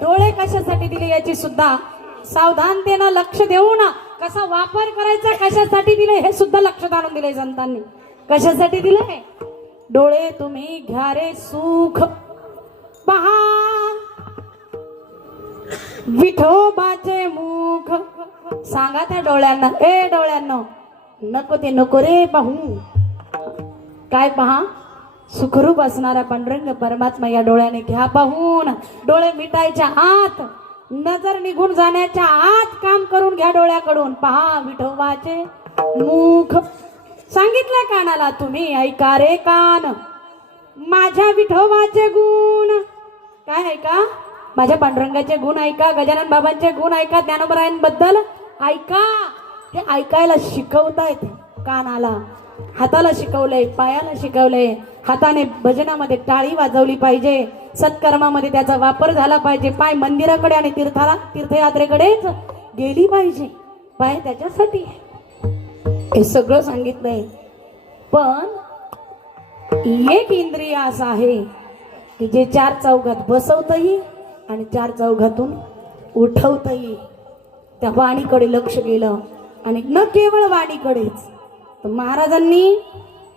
डोळे कशासाठी दिले याची सुद्धा सावधानतेनं लक्ष देऊन कसा वापर करायचा, कशासाठी दिले हे सुद्धा लक्षात आणून दिले संतांनी. कशासाठी दिले? डोळे तुम्ही घ्या रे सुख पहा, विठोबाचे मुख. सांगा त्या डोळ्यांना, ए डोळ्यांना नको ते नको रे पाहू. काय पहा? सुखरूप असणारा पांडुरंग परमात्मा या डोळ्याने घ्या पाहून. डोळे मिटायच्या आत, नजर निघून जाण्याच्या आत काम करून घ्या डोळ्याकडून. पहा विठोबाचे मुख. सांगितलं कानाला तुम्ही ऐका रे कान, माझ्या विठोबाचे गुण. काय ऐका? माझ्या पांडुरंगाचे गुण ऐका, गजानन बाबांचे गुण ऐका, ज्ञानोबरायांबद्दल ऐका. ते ऐकायला शिकवतायत कानाला. हाताला शिकवलंय, पायाला शिकवलंय. हाताने भजनामध्ये टाळी वाजवली पाहिजे, सत्कर्मामध्ये त्याचा वापर झाला पाहिजे. पाय मंदिराकडे आणि तीर्थयात्रेकडेच गेली पाहिजे. पाय त्याच्यासाठी हे सगळं सांगितलंय. पण एक इंद्रिय असं आहे की जे चार चौघात बसवतही आणि चार चौघातून उठवतही. त्या वाणीकडे लक्ष गेलं आणि न केवळ वाणीकडेच, तर महाराजांनी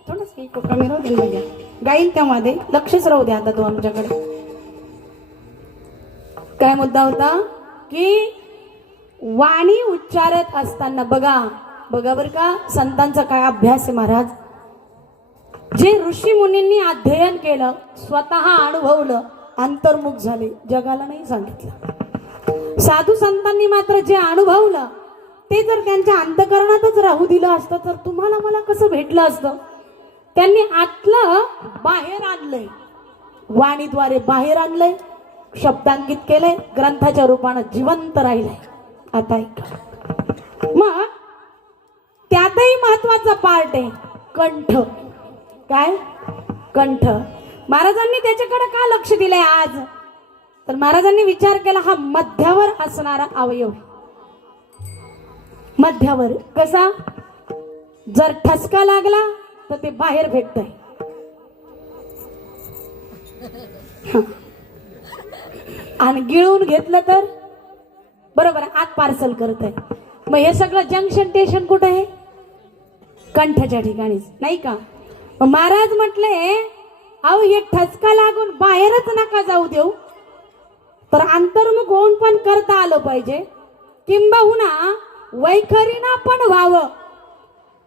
थोडंच कमी राहू दे म्हणजे गाईल त्यामध्ये लक्षच राहू द्या. आता तो आमच्याकडे काय मुद्दा होता की वाणी उच्चारत असताना बघा बरं का, संतांचा काय अभ्यास आहे महाराज. जे ऋषी मुनींनी अध्ययन केलं, स्वतः अनुभवलं, अंतर्मुख झाले, जगाला नाही सांगितलं. साधू संतांनी मात्र जे अनुभवलं ते जर त्यांच्या अंतकरणातच राहू दिलं असतं तर तुम्हाला मला कसं भेटलं असतं. त्यांनी आतलं बाहेर आणलंय, वाणीद्वारे बाहेर आणलंय, शब्दांकित केलंय, ग्रंथाच्या रूपानं जिवंत राहिलंय. आता ऐका, मग त्यातही महत्वाचा पार्ट आहे कंठ. काय? कंठ. महाराजांनी त्याच्याकडे का लक्ष दिलंय आज? तर महाराजांनी विचार केला हा मध्यावर असणारा अवयव. मध्यावर कसा? जर ठसका लागला तर ते बाहेर भेटतंय, आणि गिळून घेतलं तर बरोबर आत पार्सल करत आहे. मग हे सगळं जंक्शन टेशन कुठे आहे? कंठाच्या ठिकाणीच, नाही का? महाराज म्हटले अहो हे ठसका लागून बाहेरच नका जाऊ देऊ, तर अंतर्मुख होऊन पण करता आलं पाहिजे, किंबहुना वैखरीना पण व्हावं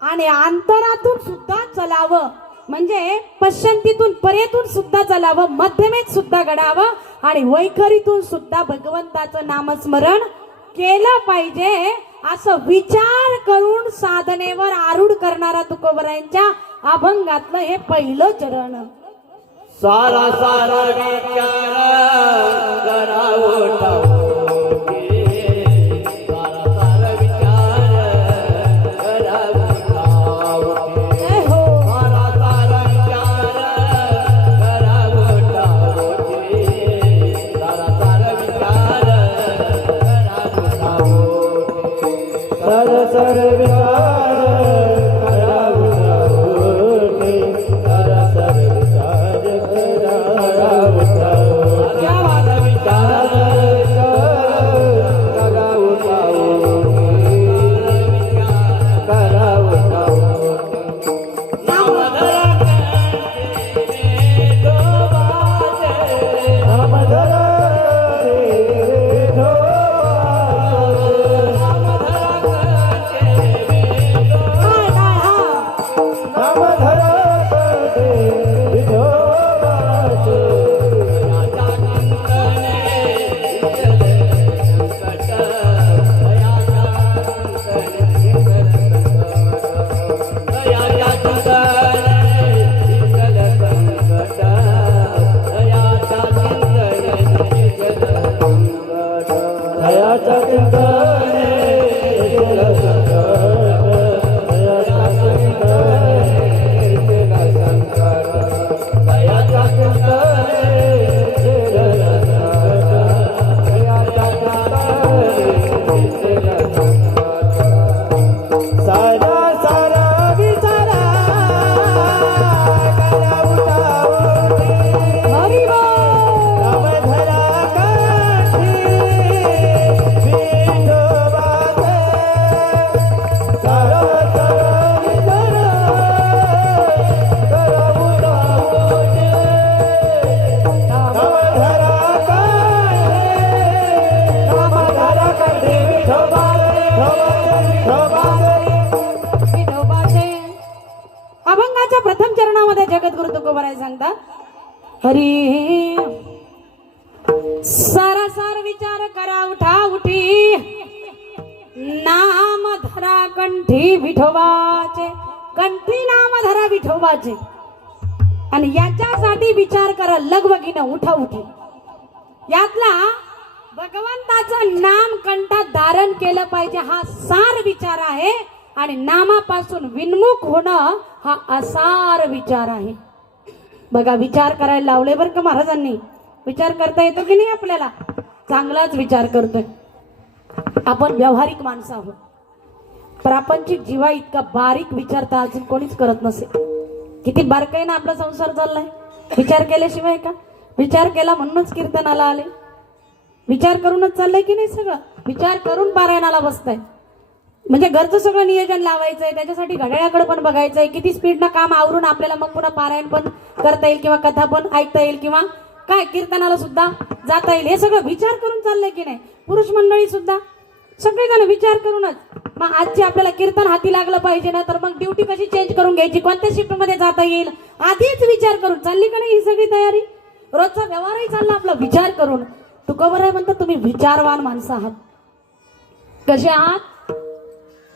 आणि अंतरातून सुद्धा चलावं. म्हणजे पश्चंतीतून परेतून सुद्धा चलावं, मध्यमेत सुद्धा घडावं आणि वैखरीतून सुद्धा भगवंताचं नामस्मरण केलं पाहिजे. असं विचार करून साधनेवर आरूढ करणारा तुकोबरायांच्या अभंगातलं हे पहिलं चरण. सारा सारा विचार करावं ठाऊके, सारा सारा विचार करावं ठाऊके, सारा सारा विचार करावं ठाऊके, सारा सारा विचार करावं ठाऊके, सारा सारा विचार करावं ठाऊके. हरी सारासार विचार करा उठा उठी नाम धरा कंठी विठोबाचे कंठी नाम धरा विठोबाचे आणि याच्यासाठी विचार करा लगबगीनं उठा उठी यातला भगवंताचं नाम कंठात धारण केलं पाहिजे हा सार विचार आहे आणि नामापासून विन्मुख होणं हा असार विचार आहे. बघा विचार करायला लावले बरं का महाराजांनी. विचार करता येतो की नाही आपल्याला? चांगलाच विचार करतोय. आपण व्यावहारिक माणसं आहोत. प्रापंचिक जीवा इतका बारीक विचार तर अजून कोणीच करत नसेल. किती बारकाईनं आपला संसार चाललाय. विचार केल्याशिवाय का? विचार केला म्हणूनच कीर्तनाला आले. विचार करूनच चाललंय की नाही सगळं? विचार करून पारायणाला बसताय म्हणजे घरचं सगळं नियोजन लावायचंय. त्याच्यासाठी घड्याळाकडे पण बघायचंय किती स्पीडनं काम आवरून आपल्याला मग पुन्हा पारायण पण करता येईल किंवा कथा पण ऐकता येईल किंवा काय कीर्तनाला सुद्धा जाता येईल. हे सगळं विचार करून चाललंय की नाही? पुरुष मंडळी सुद्धा सगळेजण विचार करूनच. मग आजची आपल्याला कीर्तन हाती लागलं पाहिजे ना तर मग ड्युटी कशी चेंज करून घ्यायची, कोणत्या शिफ्ट मध्ये जाता येईल आधीच विचार करून चालली का नाही ही सगळी तयारी. रोजचा व्यवहारही चालला आपला विचार करून. तुकोबर आहे म्हणतात तुम्ही विचारवान माणसं आहात. कसे आहात?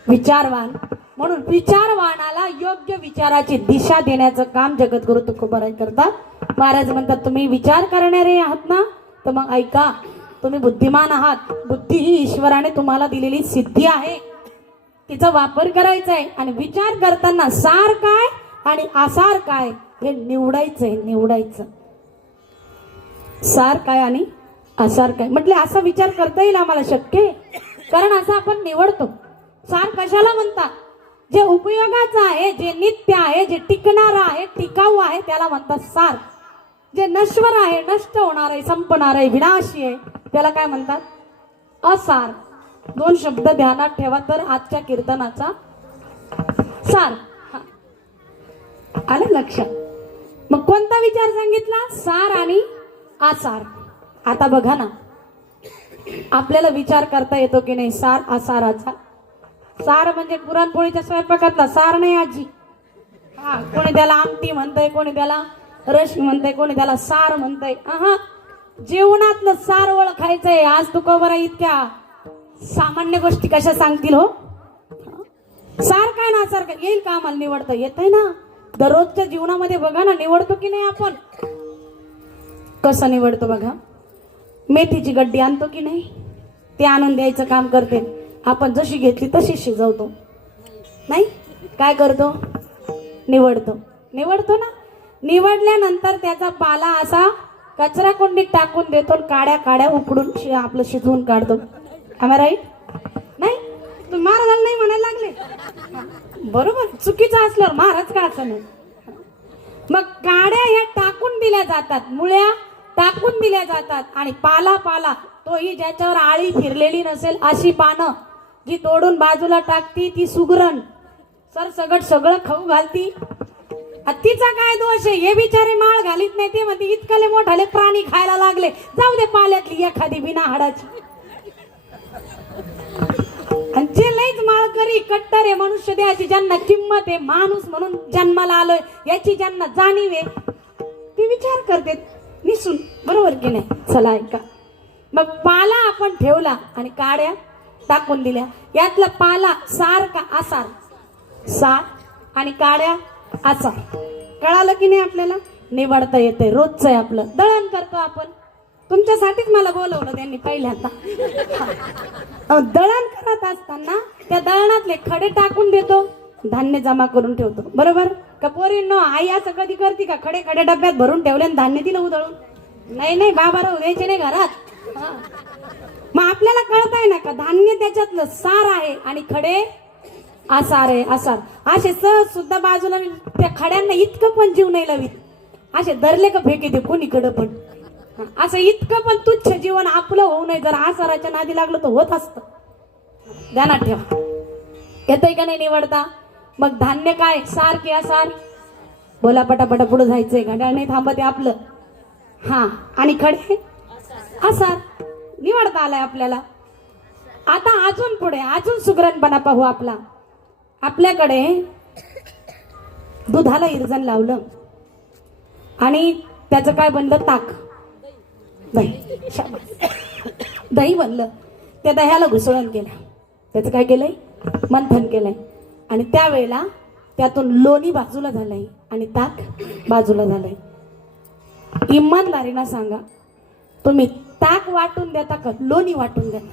विचारवान. म्हणून विचारवानाला योग्य विचाराची दिशा देण्याचं काम जगद्गुरु तुकोबाराय करतात. महाराज म्हणतात तुम्ही विचार करणारे आहात ना तर मग ऐका तुम्ही बुद्धिमान आहात. बुद्धी ही ईश्वराने तुम्हाला दिलेली सिद्धी आहे. तिचा वापर करायचा आहे आणि विचार करताना सार काय आणि आसार काय हे निवडायचंय. निवडायचं सार काय आणि आसार काय म्हटले असा विचार करता येईल आम्हाला शक्य आहे. कारण असं आपण निवडतो. सार कशाला म्हणतात? जे उपयोगाचं आहे, जे नित्य आहे, जे टिकणार आहे, टिकाऊ आहे त्याला म्हणतात सार. जे नश्वर आहे, नष्ट होणार आहे, संपणार आहे, विनाशी आहे त्याला काय म्हणतात? असार. दोन शब्द ध्यानात ठेवा तर आजच्या कीर्तनाचा सार आलं लक्षात. मग कोणता विचार सांगितला? सार आणि आसार. आता बघा ना आपल्याला विचार करता येतो की नाही सार आसाराचा? सार म्हणजे पुरणपोळीच्या स्वयंपाकातला सार नाही आजी. हा कोणी त्याला आमटी म्हणतंय, कोणी त्याला रस म्हणतंय, कोणी त्याला सार म्हणतंय. जेवणातलं सार ओळखायचंय. आज तुकोबाराय इतक्या सामान्य गोष्टी कशा सांगतील हो. सार काय ना आसार काय येईल का आम्हाला निवडता येतंय ना. दररोजच्या जीवनामध्ये बघा ना निवडतो की नाही आपण. कसं निवडतो बघा. मेथीची गड्डी आणतो की नाही ते आणून द्यायचं काम करते. आपण जशी घेतली तशी शिजवतो नाही. काय करतो? निवडतो. निवडतो ना. निवडल्यानंतर त्याचा पाला असा कचरा कुंडीत टाकून देतो. काड्या काड्या उकडून आपलं शिजवून काढतो. आम्ही राईट नाही? तुम्ही महाराजाला नाही म्हणायला लागले बरोबर. चुकीचं असल्यावर महाराज का असं नाही. मग काड्या ह्या टाकून दिल्या जातात, मुळ्या टाकून दिल्या जातात आणि पाला पाला तोही ज्याच्यावर आळी फिरलेली नसेल अशी पानं जी तोडून बाजूला टाकती ती सुगरण सरसगट सगळं खाऊ घालती. तिचा काय दोष आहे? हे बिचारे माळ घालीत नाही. ते म्हणते इतकले मोठाले प्राणी खायला लागले जाऊ दे पाल्यातली एखादी बिना हाडाची. आणि जे लईच माळकरी कट्टर आहे मनुष्य देहाची ज्यांना किंमत आहे, माणूस म्हणून जन्माला आलोय याची ज्यांना जाणीव आहे ते विचार करते निसून. बरोबर की नाही? चला ऐका. मग पाला आपण ठेवला आणि काड्या टाकून दिल्या. यातला पाला सार का आसार? सार आणि काड्या आसार. कळालं की नाही आपल्याला? निवडता येते. रोजचं आहे आपलं. दळण करतो आपण. तुमच्यासाठीच मला बोलवलं त्यांनी पहिल्यांदा. दळण करत असताना त्या दळणातले खडे टाकून देतो, धान्य जमा करून ठेवतो. बरोबर का पोरींनो? आई असं कधी करते का? खडे खडे डब्यात भरून ठेवले आणि धान्य दिलं उधळून? नाही नाही बाबा राहू द्यायचे नाही घरात. मग आपल्याला कळताय ना का धान्य त्याच्यातलं सार आहे आणि खडे आसार आहे. आसार असे सहज सुद्धा बाजूला त्या खड्यांना इतकं पण जीव नाही लावित. असे धरले का फेके ते कोणीकडं पण. असं इतकं पण तुच्छ जीवन आपलं होऊ नये. जर आसाराच्या नादी लागलं तर होत असतं. ध्यानात ठेवा. येतंय का नाही निवडता? मग धान्य काय? सार की आसार? बोला पटापटा पुढे जायचंय. घड्याळ नाही थांबते आपलं. हा आणि खडे आसार. निवडता आलाय आपल्याला. आता अजून पुढे अजून सुगरणपणा पाहू आपला. आपल्याकडे दुधाला इरजण लावलं आणि त्याचं काय बनलं? ताक, दही. शाबास. दही बनलं. त्या दह्याला घुसळण केलं. त्याचं काय केलंय? मंथन केलंय. आणि त्यावेळेला त्यातून लोणी बाजूला झालंय आणि ताक बाजूला झालंय. इमानदारीनं सांगा, तुम्ही ताक वाटून देता का लोणी वाटून देता?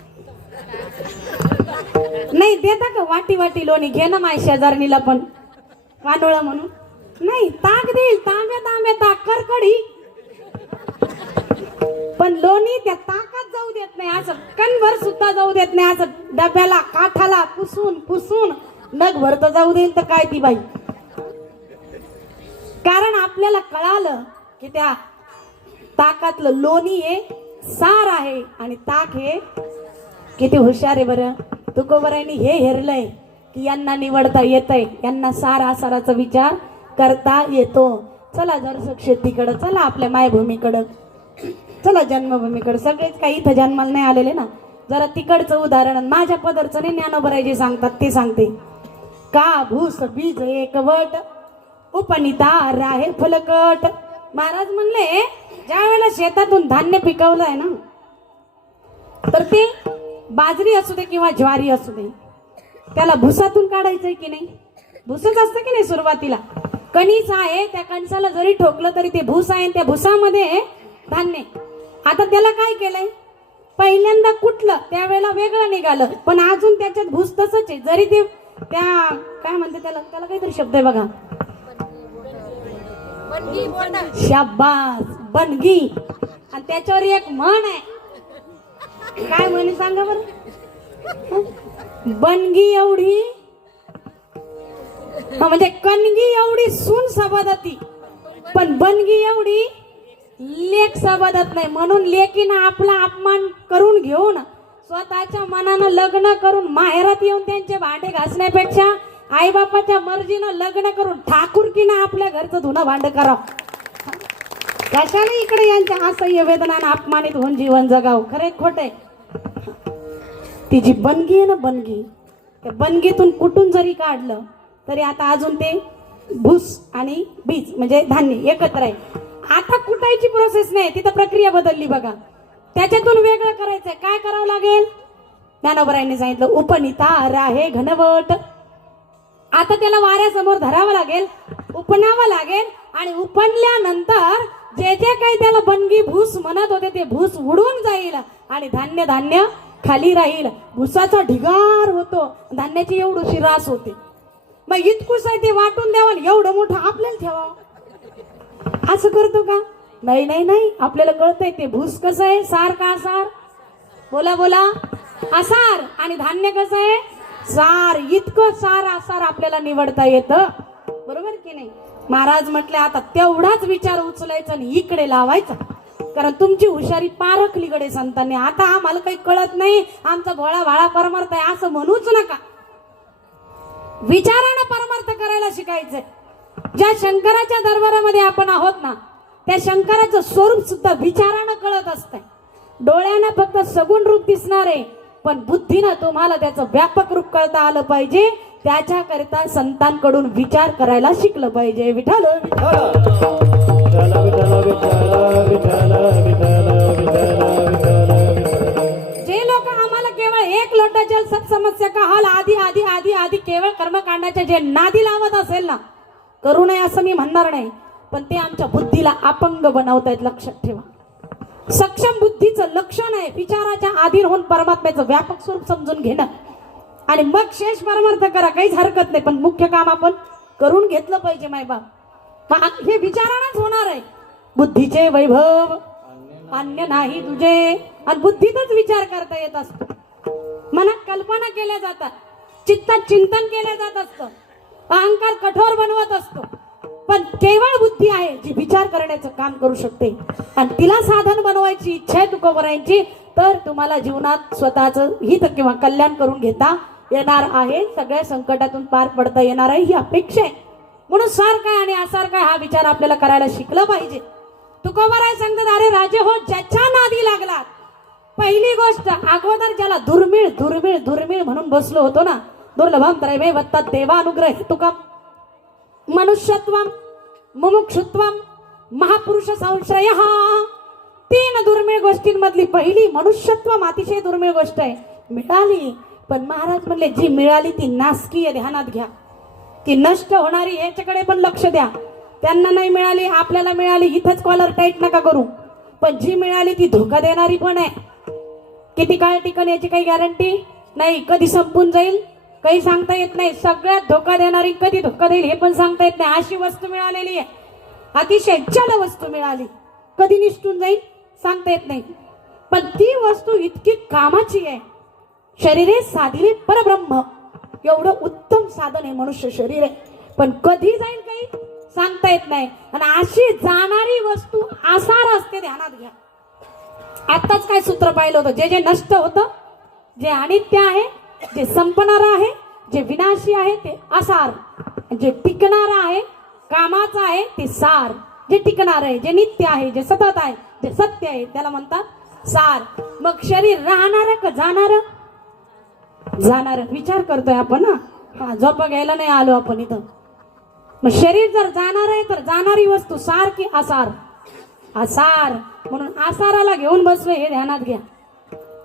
नाही देता का? वाटी वाटी लोणी घे ना माय शेजारणीला पण वानोळा म्हणून. नाही, ताक देईल तांब्या तांब्या ताक करकडी, पण लोणी त्या ताकात जाऊ देत नाही. असं कणभर सुद्धा जाऊ देत नाही. असं डब्याला काठाला पुसून पुसून नगभर तर जाऊ देईल तर काय ती बाई. कारण आपल्याला कळालं की त्या ताकातलं लोणी हे सार आहे आणि ताक हे किती हुशार आहे बरं. तुकोबरायांनी हे हेरलंय की यांना निवडता येतंय, यांना सार आसाराचा विचार करता येतो. चला जर शेतीकडं, चला आपल्या मायभूमीकडं, चला जन्मभूमीकडे. सगळेच काही इथं जन्माला नाही आलेले ना. जरा तिकडचं उदाहरण माझ्या पदरचं नाही, ज्ञानोबराय जे सांगतात ते सांगते. का भूस बीज एकवट उपनिता राहे फुलकट. महाराज म्हणले ज्या वेळेला शेतातून धान्य पिकवलं आहे ना, तर ते बाजरी असू दे किंवा ज्वारी असू दे, त्याला भुसातून काढायचंय की नाही? भुसच असतं की नाही सुरुवातीला? कणीस आहे, त्या कणसाला जरी ठोकलं तरी ते भूस आहे, त्या भुसामध्ये धान्य. आता त्याला काय केलंय? पहिल्यांदा कुठलं त्यावेळेला वेगळं निघालं, पण अजून त्याच्यात भूस तसंच आहे. जरी ते त्या काय म्हणते त्याला काहीतरी शब्द आहे बघा, शाबास, बनगी. आणि त्याच्यावर एक म्हण आहे. काय म्हणे सांगा बरं? बनगी एवढी, म्हणजे कणगी एवढी सून सबदती, पण बनगी एवढी लेख सबदत नाही. म्हणून लेकीनं आपला अपमान करून घेऊन स्वतःच्या मनानं लग्न करून माहेरात येऊन त्यांचे भांडे घासण्यापेक्षा आईबापाच्या मर्जीनं लग्न करून ठाकूरकीनं आपल्या घरचं धुणं भांड करावं. कशाने इकडे यांच्या असह्य वेदनानं अपमानित होऊन जीवन जगावं? खरे खोटे. ती जी बनगी आहे ना, बनगी, त्या बनगीतून कुठून जरी काढलं तरी आता अजून ते भूस आणि बीज म्हणजे धान्य एकत्र आहे. आता कुटायची प्रोसेस नाही, तिथं प्रक्रिया बदलली बघा. त्याच्यातून वेगळं करायचंय. काय करावं लागेल? ज्ञानोबरायांनी सांगितलं उपनिता राहे घनवट. आता त्याला वाऱ्यासमोर धरावं लागेल, उपणावं लागेल, आणि उपणल्यानंतर जे जे काही त्याला बनगी भूस म्हणत होते ते भूस उडून जाईल आणि धान्य धान्य खाली राहील. भुसाचा ढिगार होतो, धान्याची एवढीशी रास होते. मग इतकुस आहे ते वाटून द्यावं, एवढं मोठं आपल्याला ठेवावं. असं करतो का? नाही नाही नाही, आपल्याला कळतंय ते भूस कसं आहे. सार का आसार? बोला बोला. आसार. आणि धान्य कसं आहे? सार. इतकं सार आसार आपल्याला निवडता येतं, बरोबर की नाही? महाराज म्हटले आता तेवढाच विचार उचलायचा आणि इकडे लावायचा, कारण तुमची हुशारी पारखली गडे संतांनी. आता आम्हाला काही कळत नाही, आमचा भोळा भाळा परमार्थ आहे असं म्हणूच नका. विचारानं परमार्थ करायला शिकायचंय. ज्या शंकराच्या दरबारामध्ये आपण आहोत ना, त्या शंकराचं स्वरूप सुद्धा विचारानं कळत असतंय. डोळ्यानं फक्त सगुण रूप दिसणार आहे, पण बुद्धीनं तुम्हाला त्याचं व्यापक रूप कळता आलं पाहिजे. त्याच्याकरिता संतांकडून विचार करायला शिकलं पाहिजे. विठ्ठल जे लोक आम्हाला केवळ एक लोटा जल सब समस्या का हल आधी आधी आधी आधी केवळ कर्मकांडाचे जे नादी लावत असेल ना, करू नये असं मी म्हणणार नाही, पण ते आमच्या बुद्धीला अपंग बनवतायत. लक्षात ठेवा. सक्षम बुद्धीचं लक्षण आहे विचाराच्या अधीन होऊन परमात्म्याचं व्यापक स्वरूप समजून घेणं, आणि मग शेष परमार्थ करा, काहीच हरकत नाही, पण मुख्य काम आपण करून घेतलं पाहिजे. मायबाप हे विचारानंच होणार आहे. बुद्धीचे वैभव अन्य नाही तुझे. आणि बुद्धीतच विचार करता येत असतो. मनात कल्पना केल्या जातात, चित्तात चिंतन केलं जात असतं, अहंकार कठोर बनवत असतो, पण केवळ बुद्धी आहे जी विचार करण्याचं काम करू शकते. आणि तिला साधन बनवायची इच्छा आहे तुकोबरायांची, तर तुम्हाला जीवनात स्वतःचं हित किंवा कल्याण करून घेता येणार आहे. सगळ्या संकटातून पार पडता येणार आहे ही अपेक्षा आहे. म्हणून सार काय आणि आसार काय हा विचार आपल्याला करायला शिकलं पाहिजे. तुकोबराय सांगतात, अरे राजे हो, ज्याच्या नादी लागलात. पहिली गोष्ट, अगोदर ज्याला दुर्मिळ दुर्मिळ दुर्मिळ म्हणून बसलो होतो ना, दुर्लभम त्रैवे वत्तात देवानुग्रह तुकम मनुष्यत्वम मुमुक्षुत्वम महापुरुष संश्रय तीन दुर्मिळ गोष्टींमधली पहिली मनुष्यत्व अतिशय दुर्मिळ गोष्ट आहे. मिळाली, पण महाराज म्हणले जी मिळाली ती नासकी आहे, ध्यानात घ्या. ती नष्ट होणारी याच्याकडे पण लक्ष द्या. त्यांना नाही मिळाली, आपल्याला मिळाली, इथंच कॉलर टाईट नका करू. पण जी मिळाली ती धोका देणारी पण आहे. किती काळ टिकन याची काही गॅरंटी नाही, कधी संपून जाईल काही सांगता येत नाही. सगळ्यात धोका देणारी कधी धोका देईल हे पण सांगता येत नाही. अशी वस्तू मिळालेली आहे, अतिशय चल वस्तू मिळाली, कधी निष्ठून जाईल सांगता येत नाही. पण ती वस्तू इतकी कामाची आहे. शरीरे साधिले परब्रह्म, एवढं उत्तम साधन आहे मनुष्य शरीर आहे, पण कधी जाईल काही सांगता येत नाही. आणि अशी जाणारी वस्तू आसार असते, ध्यानात घ्या. आताच काय सूत्र पाहिलं होतं, जे जे नष्ट होतं, जे अनित्य आहे, जे संपणार आहे, जे विनाशी आहे ते आसार, जे टिकणार आहे कामाचं आहे ते सार. जे टिकणार आहे, जे नित्य आहे, जे सतत आहे, जे सत्य आहे त्याला म्हणतात सार. मग शरीर राहणार का जाणार? जाणार. विचार करतोय आपण हा झोपा घ्यायला नाही आलो आपण इथं. मग शरीर जर जाणार आहे तर जाणारी वस्तू सार की आसार? आसार. म्हणून आसाराला घेऊन बसलोय हे ध्यानात घ्या.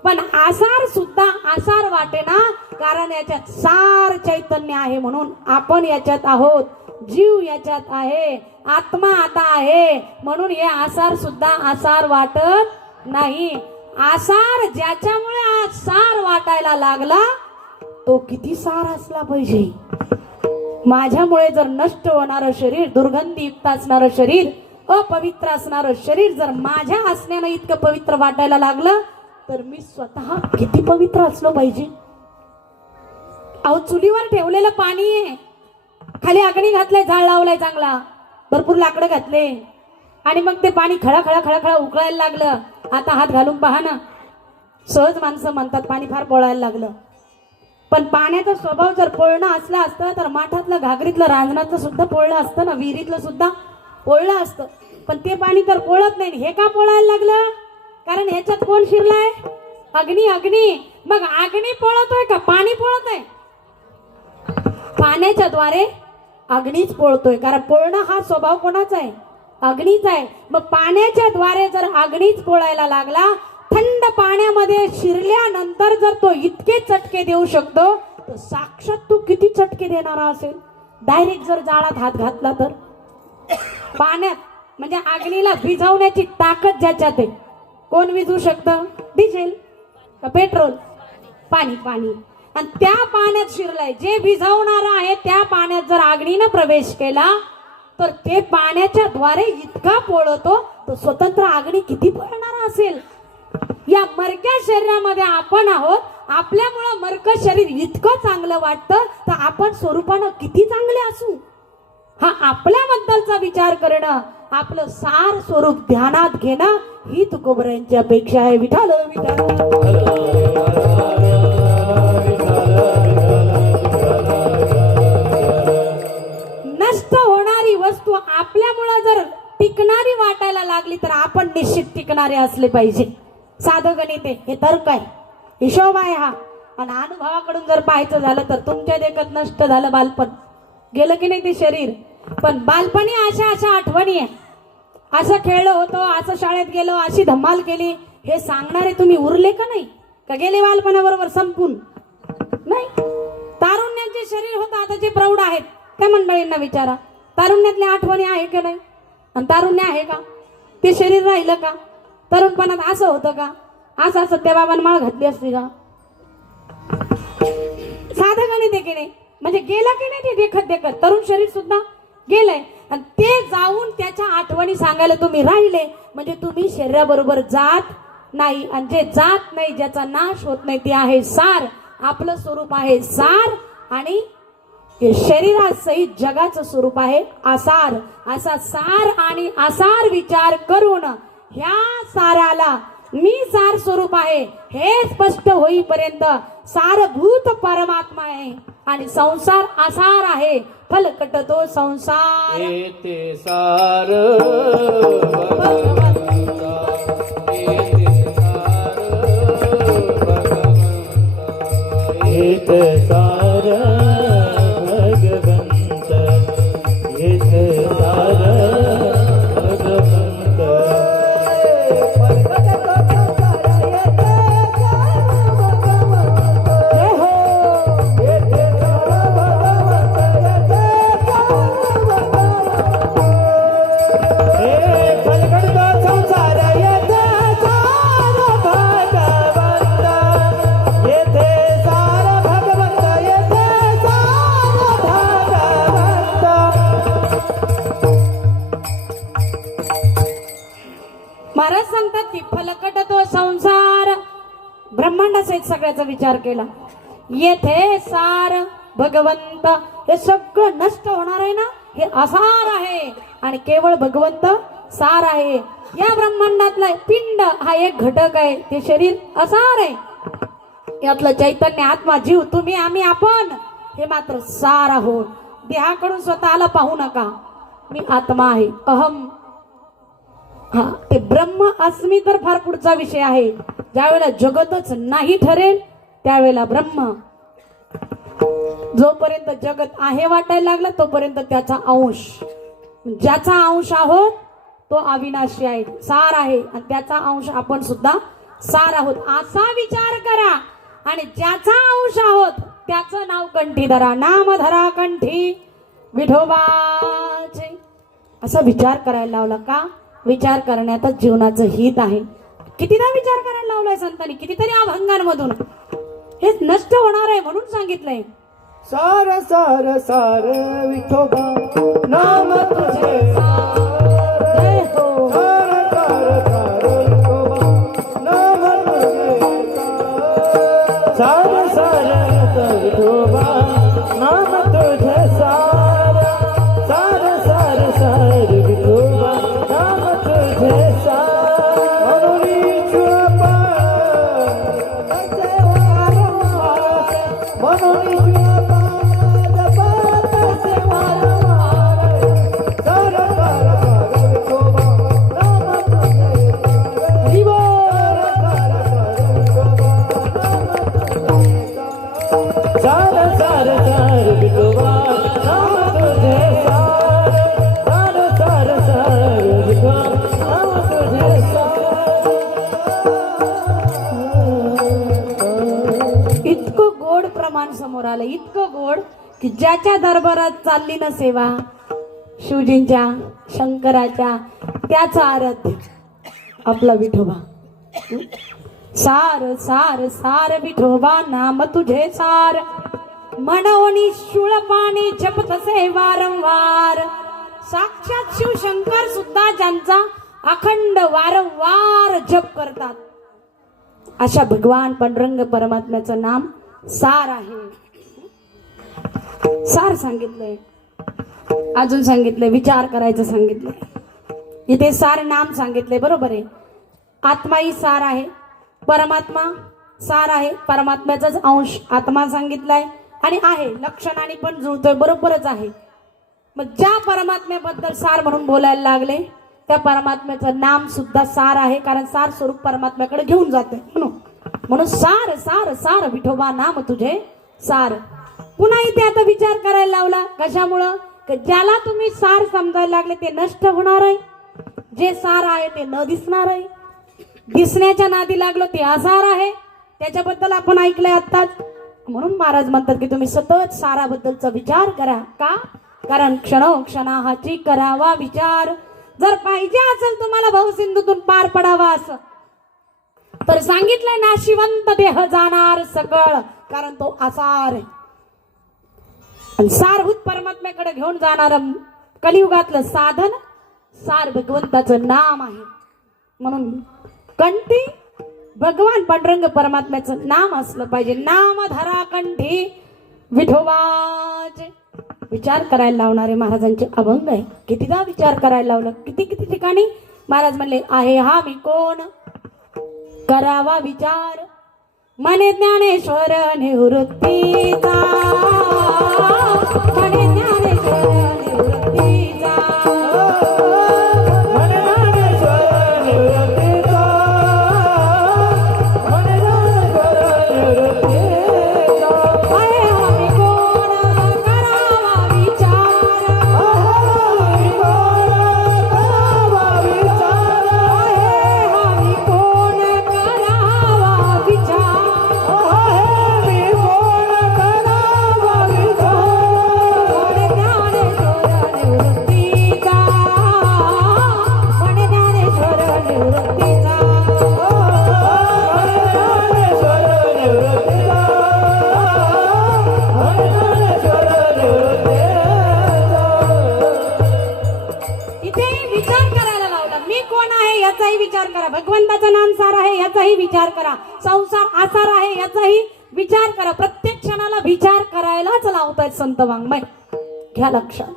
पण आसार सुद्धा आसार वाटे ना, कारण याच्यात सार चैतन्य आहे. म्हणून आपण याच्यात आहोत, जीव याच्यात आहे, आत्मा आता आहे. म्हणून हे आसार सुद्धा आसार वाटत नाही. आसार ज्याच्यामुळे आज सार वाटायला लागला तो किती सार असला पाहिजे. माझ्यामुळे जर नष्ट होणारं शरीर, दुर्गंधीयुक्त असणारं शरीर, अपवित्र असणारं शरीर जर माझ्या असण्यानं इतकं पवित्र वाटायला लागलं तर मी स्वतः किती पवित्र असलो पाहिजे. अहो चुलीवर ठेवलेलं पाणी आहे, खाली अग्नी घातलाय, झाड लावलाय, चांगला भरपूर लाकडं घातले आणि मग ते पाणी खळा खळा खळा खळा उकळायला लागलं. आता हात घालून पहा ना, सहज माणसं म्हणतात पाणी फार पोळायला लागलं. पण पाण्याचा स्वभाव जर पोळणं असला असतं तर माठातलं, घागरीतलं, रांजणातलं सुद्धा पोळलं असतं ना, विहिरीतलं सुद्धा पोळलं असतं. पण ते पाणी तर पोळत नाही. हे का पोळायला लागलं? कारण ह्याच्यात कोण शिरलाय? अग्नी. अग्नी. मग अग्नी पोळतोय का पाणी पोळतोय? पाण्याच्या द्वारे अग्नीच पोळतोय, कारण पोळणं हा स्वभाव कोणाचा आहे? अग्नीचा आहे. मग पाण्याच्या द्वारे जर अग्नीच पोळायला लागला, थंड पाण्यामध्ये शिरल्यानंतर जर तो इतके चटके देऊ शकतो तर साक्षात तो किती चटके देणारा असेल. डायरेक्ट जर जाळात हात घातला तर पाण्यात, म्हणजे अग्नीला विझवण्याची ताकद ज्याच्यात आहे, कोण विझू शकतं? डिझेल का पेट्रोल? पाणी. पाणी. आणि त्या पाण्यात शिरलाय, जे विझवणारा आहे त्या पाण्यात जर अग्नीनं प्रवेश केला तर ते पाण्याच्या द्वारे इतका पोळतो तो स्वतंत्र अग्नी किती पोळणारा असेल. या मरक्या शरीरामध्ये आपण आहोत, आपल्यामुळं मरकं शरीर इतकं चांगलं वाटतं तर आपण स्वरूपानं किती चांगले असू. हा आपल्याबद्दलचा विचार करणं, आपलं सार स्वरूप ध्यानात घेणं ही तुकोबरायांची अपेक्षा आहे. विठाल नष्ट होणारी वस्तू आपल्यामुळं जर टिकणारी वाटायला लागली तर आपण निश्चित टिकणारे असले पाहिजे. साधं गणित आहे, हे तर्क आहे, हिशोब आहे हा. आणि अनुभवाकडून जर पाहायचं झालं तर तुमच्या देखत नष्ट झालं बालपण, गेलं की नाही ते शरीर. पण बालपणी अशा अशा आठवणी आहे, असं खेळलो होतो, असं शाळेत गेलो, अशी धमाल केली, हे सांगणारे तुम्ही उरले का नाही? का गेले बालपणाबरोबर संपून? नाही. तारुण्याचे शरीर होतं, आता जे प्रौढ आहेत त्या मंडळींना विचारा, तारुण्यातल्या आठवणी आहे का नाही? आणि तारुण्य आहे का? ते शरीर राहिलं का? तरुणपणात असं होतं का? असं असं त्या बाबांना माळ घातली असती का? साधं गणित आहे की नाही? म्हणजे गेला की नाही ते देखत देखत तरुण शरीर सुद्धा गेलंय. आणि ते जाऊन त्याच्या आठवणी सांगायला तुम्ही राहिले म्हणजे तुम्ही शरीराबरोबर जात नाही. आणि जे जात नाही, ज्याचा नाश होत नाही, ते आहे सार. आपलं स्वरूप आहे सार आणि हे शरीरासहित जगाचं स्वरूप आहे आसार. असा सार आणि आसार विचार करून ह्या साराला मी सार स्वरूप आहे हे स्पष्ट होईपर्यंत सारभूत परमात्मा आहे आणि संसार आसार आहे. फलकट तो संसार येते सार येते सार भगवंत येते सार भगवंत महाराज सांगतात की फलकट तो संसार ब्रह्मांडासहित सगळ्याचा विचार केला. येथे सार भगवंत हे सगळं नष्ट होणार आहे ना, हे असार आहे आणि केवळ भगवंत सार आहे. या ब्रह्मांडातला पिंड हा एक घटक आहे, ते शरीर असार आहे. यातलं चैतन्य आत्मा जीव तुम्ही आम्ही आपण हे मात्र सार आहोत. देहाकडून स्वतःला पाहू नका, मी आत्मा आहे, अहम. हा ते ब्रह्म अस्मी तर फार पुढचा विषय आहे. ज्यावेळेला जगतच नाही ठरेल त्यावेळेला ब्रह्म. जोपर्यंत जगत आहे वाटायला लागला तोपर्यंत त्याचा अंश, ज्याचा अंश आहोत तो अविनाशी आहे, सार आहे, आणि त्याचा अंश आपण सुद्धा सार आहोत असा विचार करा. आणि ज्याचा अंश आहोत त्याचं नाव कंठी धरा, नाम धरा कंठी विठोबाचे. असा विचार करायला लावला का? विचार करण्यातच जीवनाचं हित आहे. कितीदा विचार करायला लावलाय संतांनी, कितीतरी अभंगांमधून. हे नष्ट होणार आहे म्हणून सांगितलंय. सार सार सार विठोबा नाम तुझे जय हो. सार सार सार विठोबा नाम तुझे सार सार विठोबा नाम तुझे सार सार सार सार विठोबा नाम तुझे सार मनोनी चुपा मनोनी इतकं गोड प्रमाण समोर आलं, इतकं गोड की ज्याच्या दरबारात चालली ना सेवा शिवजींच्या शंकराच्या, त्याचा आराध्य आपला विठोबा. सार सार सार विठोबा नाम तुझे सार मनवणी शूळपाणी जपतसे वारंवार. साक्षात शिवशंकर सुद्धा ज्यांचा अखंड वारंवार जप करतात अशा भगवान पांडुरंग परमात्म्याचं नाम सार आहे. सार सांगितलंय, अजून सांगितलंय विचार करायचं सांगितलंय. इथे सार नाम सांगितलंय, बरोबर आहे. आत्माही सार आहे, परमात्मा सार आहे, परमात्म्याचाच अंश आत्मा सांगितलाय आणि आहे, लक्षणाने पण जुळतोय, बरोबरच आहे. मग ज्या परमात्म्याबद्दल सार म्हणून बोलायला लागले त्या परमात्म्याचं नाम सुद्धा सार आहे, कारण सार स्वरूप परमात्म्याकडे घेऊन जाते म्हणून सार सार सार विठोबा नाम तुझे सार. पुन्हा इथे आता विचार करायला लावला, कशामुळं? ज्याला तुम्ही सार समजायला लागले ते नष्ट होणार आहे, जे सार आहे ते न दिसणार आहे. दिसण्याच्या नादी लागलो ते असार आहे, त्याच्याबद्दल आपण ऐकलंय आत्ताच. म्हणून महाराज म्हणतात की तुम्ही सतत साराबद्दलचा विचार करा. का? कारण क्षणोक्षणाची करावा विचार. जर पाहिजे असेल तुम्हाला भवसिंधूतून पार पडावा असं, तर सांगितलंय नाशिवंत देह जाणार सकळ, कारण तो असार आहे. आणि सारभूत परमात्म्याकडे घेऊन जाणार कलियुगातलं साधन सार भगवंताचं नाम आहे. म्हणून कंठी भगवान पांडुरंग परमात्म्याचं नाम असलं पाहिजे. नाम धरा कंठी विठोबाचे. विचार करायला लावणारे महाराजांचे अभंग आहे. कितीदा विचार करायला लावलं, किती किती ठिकाणी महाराज म्हणले आहे हा मी कोण, करावा विचार. मने ज्ञानेश्वर निवृत्तीचा, मने ज्ञानेश्वर निवृत्तीचा. आहे याचाही विचार करा, भगवंताचं नाम सार आहे याचाही विचार करा, संसार आसार आहे याचाही विचार करा. प्रत्येक क्षणाला विचार करायलाच लावतायत संत वाङ्मय, घ्या लक्षात.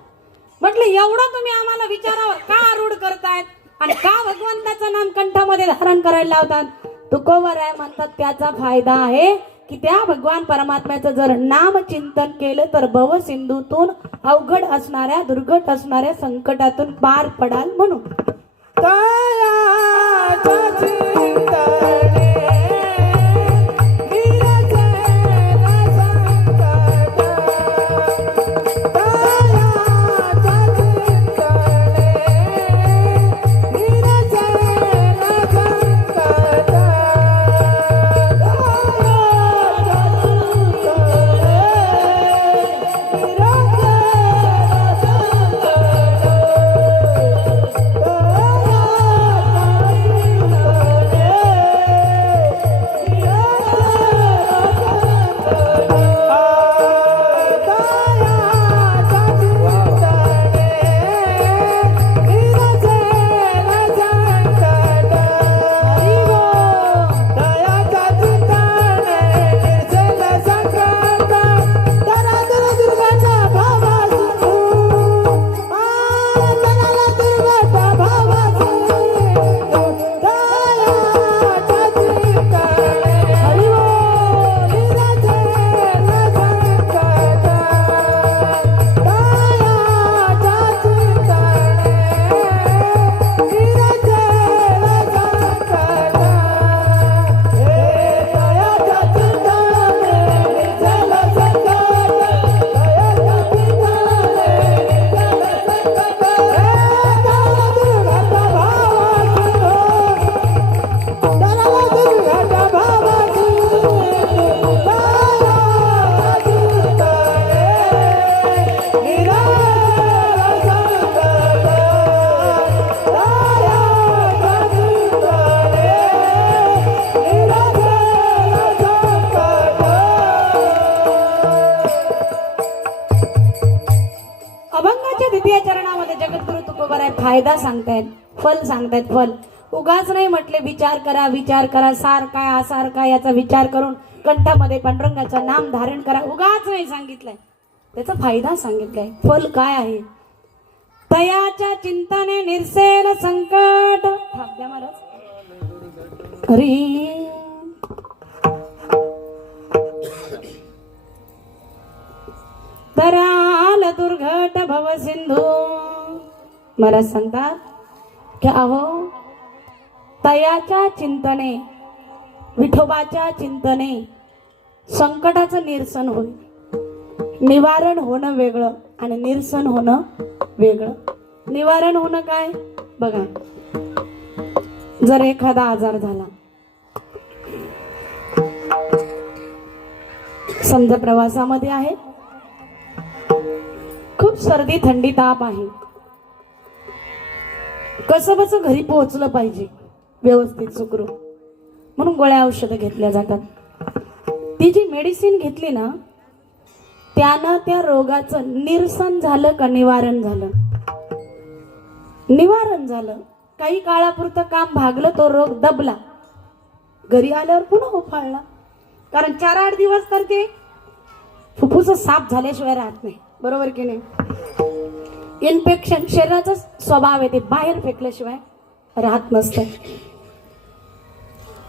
म्हटलं एवढं तुम्ही आम्हाला विचारावर का आरूढ करतायत आणि का भगवंताचं नाम कंठामध्ये धारण करायला लावतात? तुकोबर आहे म्हणतात त्याचा फायदा आहे की त्या भगवान परमात्म्याचं जर नाम चिंतन केलं तर भव सिंधूतून अवघड असणाऱ्या दुर्घट असणाऱ्या संकटातून पार पडाल म्हणून. फायदा सांगतायत, फल सांगतायत. फल उगाच नाही म्हटले विचार करा, विचार करा, सार काय आसार काय याचा विचार करून कंठामध्ये पांडुरंगाचं नाम धारण करा, उगाच नाही सांगितलंय. त्याचा फायदा सांगितलाय. फल काय आहे? तयाच्या चिंतने निरसेल संकट. थांब्या महाराज. हरी तराल दुर्घट भव सिंधू. महाराज सांगतात क्या हो, तयाच्या चिंतने, विठोबाच्या चिंतने संकटाचं निरसन होईल. निवारण होणं वेगळं आणि निरसन होणं वेगळं. निवारण होणं काय बघा, जर एखादा आजार झाला, समजा प्रवासामध्ये आहे, खूप सर्दी थंडी ताप आहे, कसं बस घरी पोहोचलं पाहिजे व्यवस्थित सुखरूप, म्हणून गोळ्या औषधं घेतल्या जातात. ती जी मेडिसिन घेतली ना त्यानं त्या रोगाचं निरसन झालं का निवारण झालं? निवारण झालं. काही काळापुरतं काम भागलं, तो रोग दबला, घरी आल्यावर पुन्हा उफाळला. कारण 4-8 दिवस तर ते फुफ्फुस साफ झाल्याशिवाय राहत नाही, बरोबर की नाही? इन्फेक्शन शरीराचा स्वभाव आहे, ते बाहेर फेकल्याशिवाय राहत नसतं.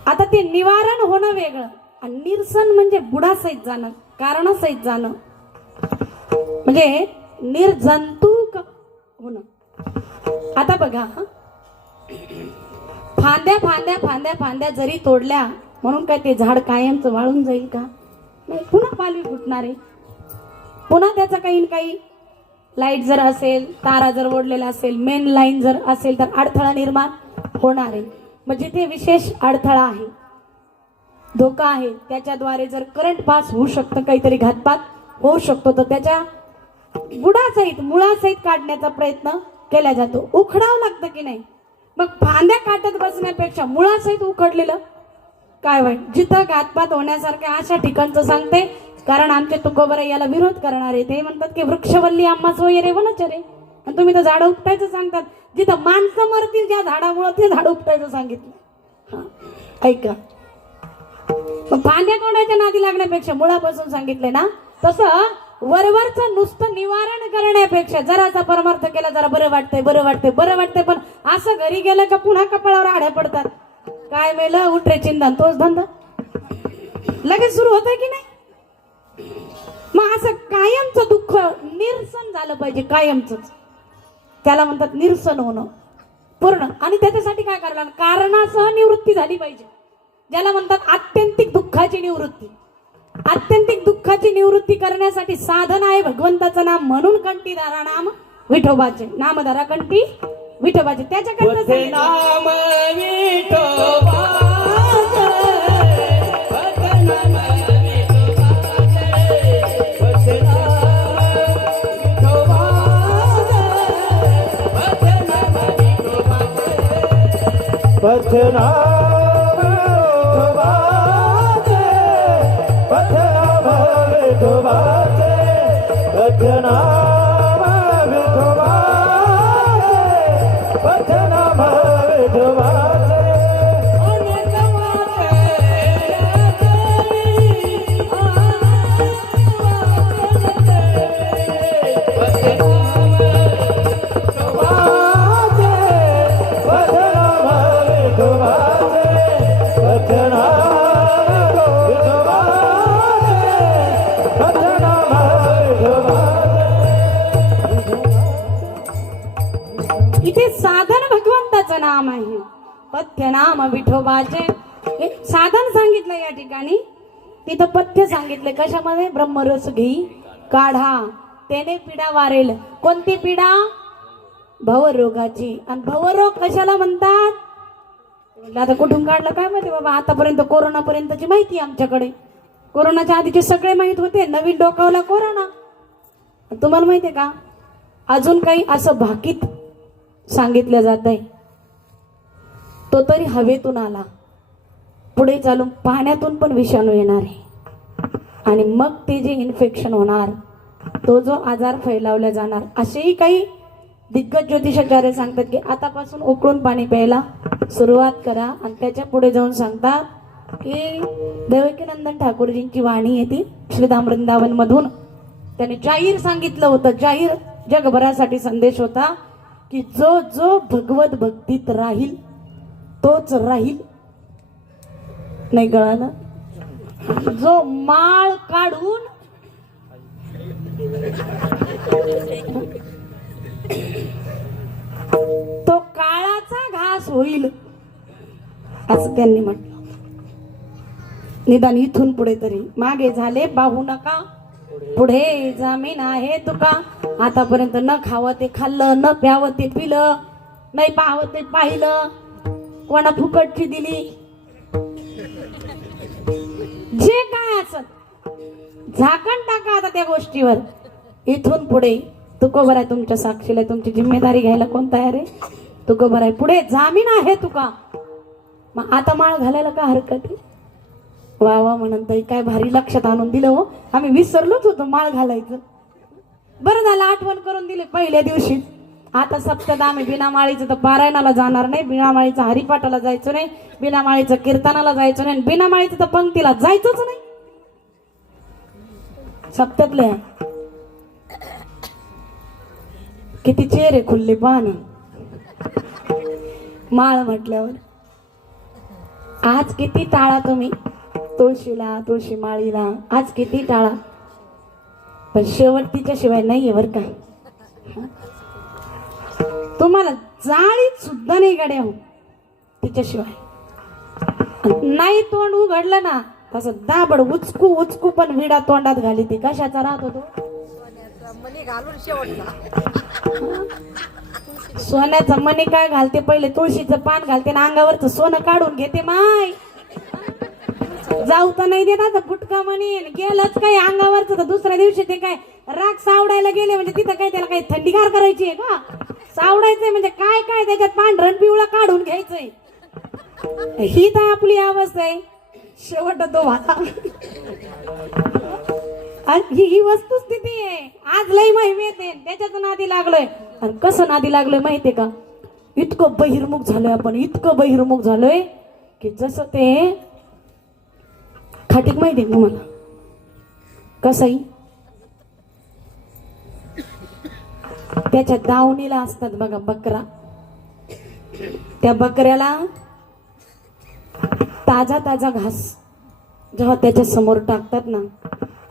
आता ते निवारण होणं वेगळं आणि निरसन म्हणजे बुडासहित जाणं, कारणासहित जाणं, म्हणजे निर्जंतुक होणं. आता बघा, फांद्या फांद्या फांद्या फांद्या जरी तोडल्या म्हणून काय ते झाड कायमचं वाळून जाईल का? नाही, पुन्हा पालवी फुटणार आहे. पुन्हा त्याचा काही ना काही लाईट जर असेल, तारा जर ओढलेला असेल, मेन लाईन जर असेल तर अडथळा निर्माण होणार आहे. म्हणजे ते विशेष अडथळा आहे, धोका आहे. त्याच्याद्वारे जर करंट पास होऊ शकतं, काहीतरी घातपात होऊ शकतो, तर त्याच्या बुडासहित मुळासहित काढण्याचा प्रयत्न केला जातो. उखडावं लागतं की नाही? मग फांद्या काटत बसण्यापेक्षा मुळासहित उखडलेलं काय वाईट? जिथं घातपात होण्यासारख्या अशा ठिकाणचं सांगते, कारण आमचे तुकोबर याला विरोध करणारे ते म्हणतात की वृक्षवल्ली आम्हा सोयरे वनचरे. आणि तुम्ही तर झाडं उपटायचं सांगतात. जिथं माणसं मरतील ज्या झाडामुळे ते झाड उपटायचं सांगितलं. हा ऐका, मग फांद्या तोडायच्या नादी लागण्यापेक्षा मुळापासून सांगितले ना, तसं वरवरचं नुसतं निवारण करण्यापेक्षा जराचा परमार्थ केला, जरा बरं वाटतंय बरं वाटतंय बरं वाटतंय, पण असं घरी गेलं का पुन्हा कपाळावर आड्या पडतात. काय मेलं उठरे चिंतन तोच धंदा लगेच सुरू होतंय की नाही. मग असं कायमचं दुःख निरसन झालं पाहिजे, कायमच. त्याला म्हणतात निरसन होणं पूर्ण. आणि त्याच्यासाठी काय करायला, कारणासह निवृत्ती झाली पाहिजे. ज्याला म्हणतात आत्यंतिक दुःखाची निवृत्ती. आत्यंतिक दुःखाची निवृत्ती करण्यासाठी साधन आहे भगवंताचं नाम, म्हणून कंठीधारा नाम विठोबाचे. नामधारा कंठी विठोबाचे. त्याच्याकरता नाम विठोबा पथना इथे साधन भगवंताचं नाम आहे. पथ्य नाम विठोबाचे. हे साधन सांगितलं या ठिकाणी, तिथं पथ्य सांगितले. कशामध्ये? ब्रह्मरस घी काढा, त्याने पिढा वारेल. कोणती पिढा? भवरोगाची. आणि भवरोग कशाला म्हणतात? आता कुठून काढलं काय माहिती बाबा. आतापर्यंत कोरोनापर्यंतची माहिती आमच्याकडे. कोरोनाच्या आधीचे सगळे माहित होते, नवीन डोकावला कोरोना. तुम्हाला माहितीये का अजून काही असं भाकीत सांगितलं जात आहे, तो तरी हवेतून आला, पुढे चालून पाण्यातून पण विषाणू येणार आहे, आणि मग ते जे इन्फेक्शन होणार, तो जो आजार फैलावला जाणार. असेही काही दिग्गज ज्योतिषाचार्य सांगतात की आतापासून उकळून पाणी प्यायला सुरुवात करा. आणि त्याच्या पुढे जाऊन सांगतात की देवकीनंदन ठाकूरजींची वाणी येते श्रीधाम वृंदावन मधून. त्याने जाहीर सांगितलं होतं, जाहीर जगभरासाठी संदेश होता की जो जो भगवत भक्तीत राहील तोच राहील. नाही कळालं? जो माळ काढून तो काळाचा घास होईल असं त्यांनी म्हटलं. निदान इथून पुढे तरी मागे झाले पाहू नका, पुढे जामीन आहे तुका. आतापर्यंत न खावं ते खाल्लं, न प्यावं ते पिलं, नाही पाहावं ते पाहिलं, कोणा फुकटची दिली, जे काय असत झाकण टाका आता त्या गोष्टीवर. इथून पुढे तुकोबर आहे तुमच्या साक्षीला, तुमची जिम्मेदारी घ्यायला कोण तयार आहे? तुकोबर आहे, पुढे जामीन आहे तुका. मग आता माळ घालायला का हरकत आहे? वा वा म्हणत काय भारी लक्षात आणून दिलं हो. आम्ही विसरलोच होतो माळ घालायचं. बरं झालं आठवण करून दिली पहिल्या दिवशी. आता सप्तदा आम्ही बिनामाळीचं तर पारायणाला जाणार नाही, बिनामाळीचं हरिपाठाला जायचं नाही, बिनामाळीचं कीर्तनाला जायचं नाही, बिनामाळीचं तर पंक्तीला जायचंच नाही. सप्त्यातले किती चेहरे खुल्ले पाहणं माळ म्हटल्यावर. आज किती टाळा तुम्ही तुळशीला, तुळशी माळीला, आज किती टाळा, पण शेवट तिच्या शिवाय नाहीये बर का. तुम्हाला जाळीत सुद्धा नाही गाड्या हो तिच्याशिवाय. नाही तोंड उघडलं ना तसं दाबड उचकू उचकू पण विडा तोंडात घाली. ती कशाचा राहत होतो? सोन्याचं मणी काय घालते? पहिले तुळशीचं पान घालते ना अंगावरचं सोनं काढून घेते. माय जाऊ तर नाही देत आता गुटका म्हणे. गेलंच काय अंगावरचं तर दुसऱ्या दिवशी ते काय राग सावडायला गेले म्हणजे तिथं काय त्याला काही थंडीगार करायची आहे का? सावडायचंय म्हणजे काय काय त्याच्यात पांढरण पिवळा काढून घ्यायचंय. ही तर आपली अवस्था आहे. शेवट तो भाता ही वस्तुस्थिती आहे. आज लई महिमेत आहे, त्याच्यात नादी लागलोय. आणि कसं नादी लागलोय माहितीये का? इतकं बहिर्मुख झालोय आपण, इतकं बहिर्मुख झालोय की जसं ते खाटीक माहितीये का तुम्हाला कसंही त्याच्या दावणीला असतात बघा बकरा. त्या बकऱ्याला ताजा ताजा घास जेव्हा त्याच्या समोर टाकतात ना,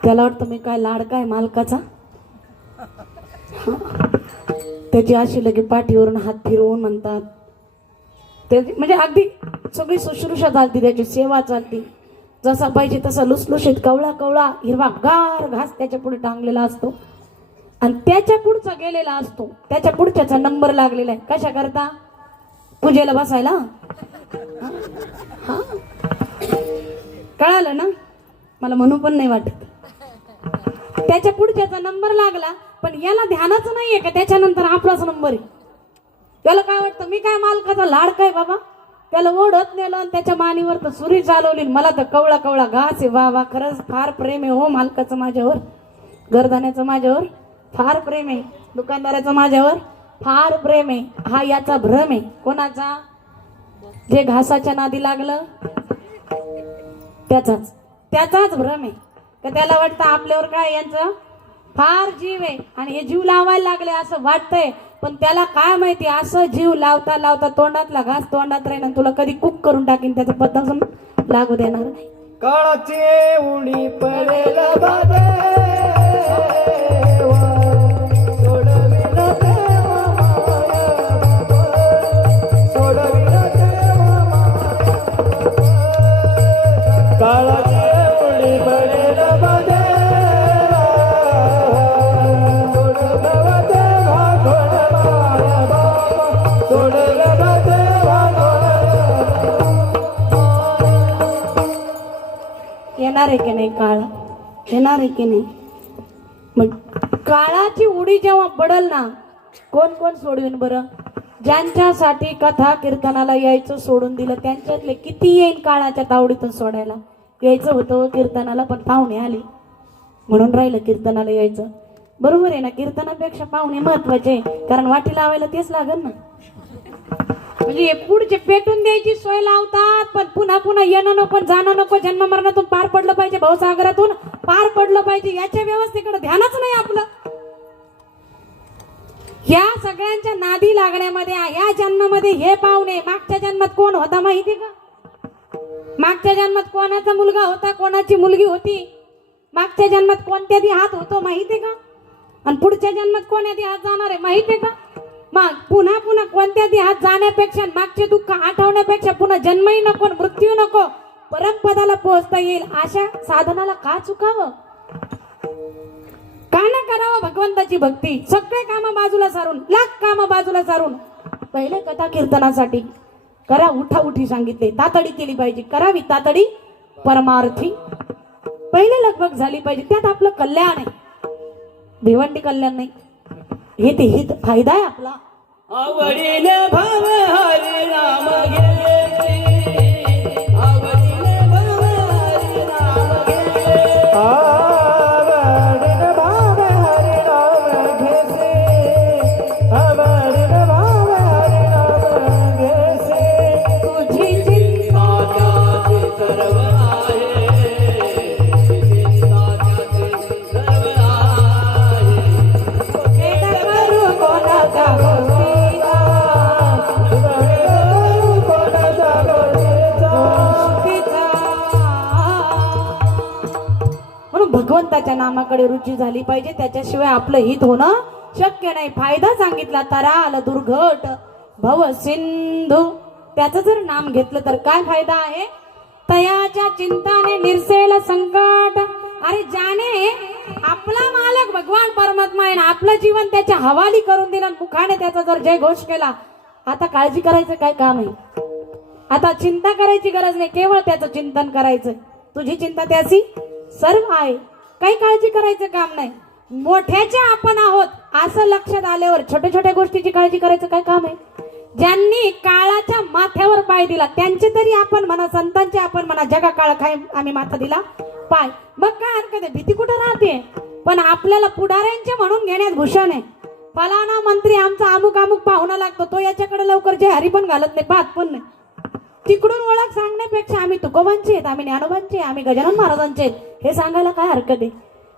त्याला वाटतं मी काय लाडका आहे मालकाचा. त्याची अशी लगे पाठीवरून हात फिरवून म्हणतात ते, म्हणजे अगदी सगळी शुश्रूषा चालती, त्याची सेवा चालती. जसा पाहिजे तसा लुसलुशीत कवळा कवळा हिरवा गार घास त्याच्या पुढे टांगलेला असतो. आणि त्याच्या पुढचा गेलेला असतो, त्याच्या पुढच्याचा नंबर लागलेला आहे. कशा करता? पूजेला बसायला. हा कळालं ना? मला म्हणू पण नाही वाटत. त्याच्या पुढच्याचा नंबर लागला, पण याला ध्यानाच नाहीये का त्याच्यानंतर आपलाच नंबर आहे. त्याला काय वाटतं मी काय मालकाचा लाडका आहे बाबा. त्याला ओढत नेलं आणि त्याच्या मानीवर तर सुरी चालवली. मला तर कवळा कवळा घास आहे. वा वा, खरंच फार प्रेम आहे हो मालकाचं माझ्यावर, घरदाण्याचं माझ्यावर फार प्रेम आहे, दुकानदाराचं माझ्यावर फार प्रेम आहे. हा याचा भ्रम आहे. कोणाचा? जे घासाच्या नादी लागलं त्याचाच भ्रम आहे. का त्याला वाटतं आपल्यावर काय यांचं फार जीव आहे आणि हे जीव लावायला लागले असं वाटतंय. पण त्याला काय माहिती, असं जीव लावता लावता तोंडातला घास तोंडात राहील आणि तुला कधी कुक करून टाकीन, त्याचा पत्ता लागू देणार नाही. काळाची उडी पडेल बाबा, येणार आहे की नाही काळ? येणार आहे की नाही? मग काळाची उडी जेव्हा पडल ना, कोण कोण सोडवीन बरं? ज्यांच्यासाठी कथा कीर्तनाला यायचं सोडून दिलं त्यांच्यातले किती येईल काळाच्या तावडीतून सोडायला? यायचं होतं कीर्तनाला पण पाहुणे आले म्हणून राहिलं कीर्तनाला यायचं. बरोबर आहे ना? कीर्तनापेक्षा पाहुणे महत्वाचे, कारण वाटी लावायला तेच लागल ना. म्हणजे पुढचे पेटून द्यायची सोय लावतात, पण पुन्हा पुन्हा येणं नको, जाणं नको, जन्म मरणातून पार पडलं पाहिजे, भावसागरातून पार पडलं पाहिजे, याच्या व्यवस्थेकडे ध्यानच नाही आपलं. या सगळ्यांच्या नादी लागण्यामध्ये या जन्मामध्ये हे पाहुणे, मागच्या जन्मात कोण होता माहिती का? मागच्या जन्मात कोणाचा मुलगा होता, कोणाची मुलगी होती, मागच्या जन्मात कोणत्या दी हात होतो माहितीये का? आणि पुढच्या जन्मात कोणत्या दी हात जाणार आहे माहितीये का? मग पुन्हा पुन्हा कोणत्या दी हात जाण्यापेक्षा, मागचे दुःख आठवण्यापेक्षा पुन्हा जन्मही नको, मृत्यू नको, परमपदाला पोहोचता येईल अशा साधनाला का चुकावं? का न करावं भगवंताची भक्ती? सगळे काम बाजूला सारून, लाख काम बाजूला सारून पहिले कथा कीर्तनासाठी करा. उठाउठी सांगितले, तातडी केली पाहिजे, करावी तातडी परमार्थी. पहिले लगबग झाली पाहिजे, त्यात आपलं कल्याण आहे, भिवंडी कल्याण नाही. हे ते हित फायदा आहे आपला. आवडील भाव हरी नाम घेते, आवडील भाव हरी नाम घेते, आवडील भाव हरी नाम घेते, आवडील भाव हरी नाम घेते. तुझी चिंता त्याचे सर्व आहे, चिंता त्याचे सर्व आहे. करू कोणाचा गोष्टीचा, म्हणून भगवंताच्या नामाकडे रुची झाली पाहिजे, त्याच्याशिवाय आपलं हित होणं शक्य नाही. फायदा सांगितला, तराल दुर्घट भव सिंधू, त्याचं जर नाम घेतलं तर काय फायदा आहे? तयाच्या चिंताने निरसेल संकट. अरे ज्याने आपला मालक भगवान परमात्मा आहे ना, आपलं जीवन त्याच्या हवाली करून दिलं, मुखाने त्याचा जर जय घोष केला, आता काळजी करायचं काय काम आहे? आता चिंता करायची गरज नाही, केवळ त्याचं चिंतन करायचं. तुझी चिंता त्याची सर्व आहे, काही काळजी करायचं काम नाही. मोठ्याचे आपण आहोत असं लक्षात आल्यावर छोट्या छोट्या गोष्टीची काळजी करायचं काय काम आहे? ज्यांनी काळाच्या माथ्यावर पाय दिला त्यांचे तरी आपण म्हणा, संतांचे आपण म्हणा, जगा काळ खाय आम्ही माथा दिला, पाय. मग काय हरकत आहे, भीती कुठं राहते. पण आपल्याला पुढाऱ्यांचे म्हणून घेण्यात भूषण आहे. फलाना मंत्री आमचा अमुक अमुक पाहुणा लागतो, तो याच्याकडे लवकर जे हरी पण घालत नाही, पाहत पण नाही. तिकडून ओळख सांगण्यापेक्षा आम्ही तुकोबांचे आहेत, आम्ही ज्ञानोबांचे, आम्ही गजानन महाराजांचे आहेत, हे सांगायला काय हरकत आहे.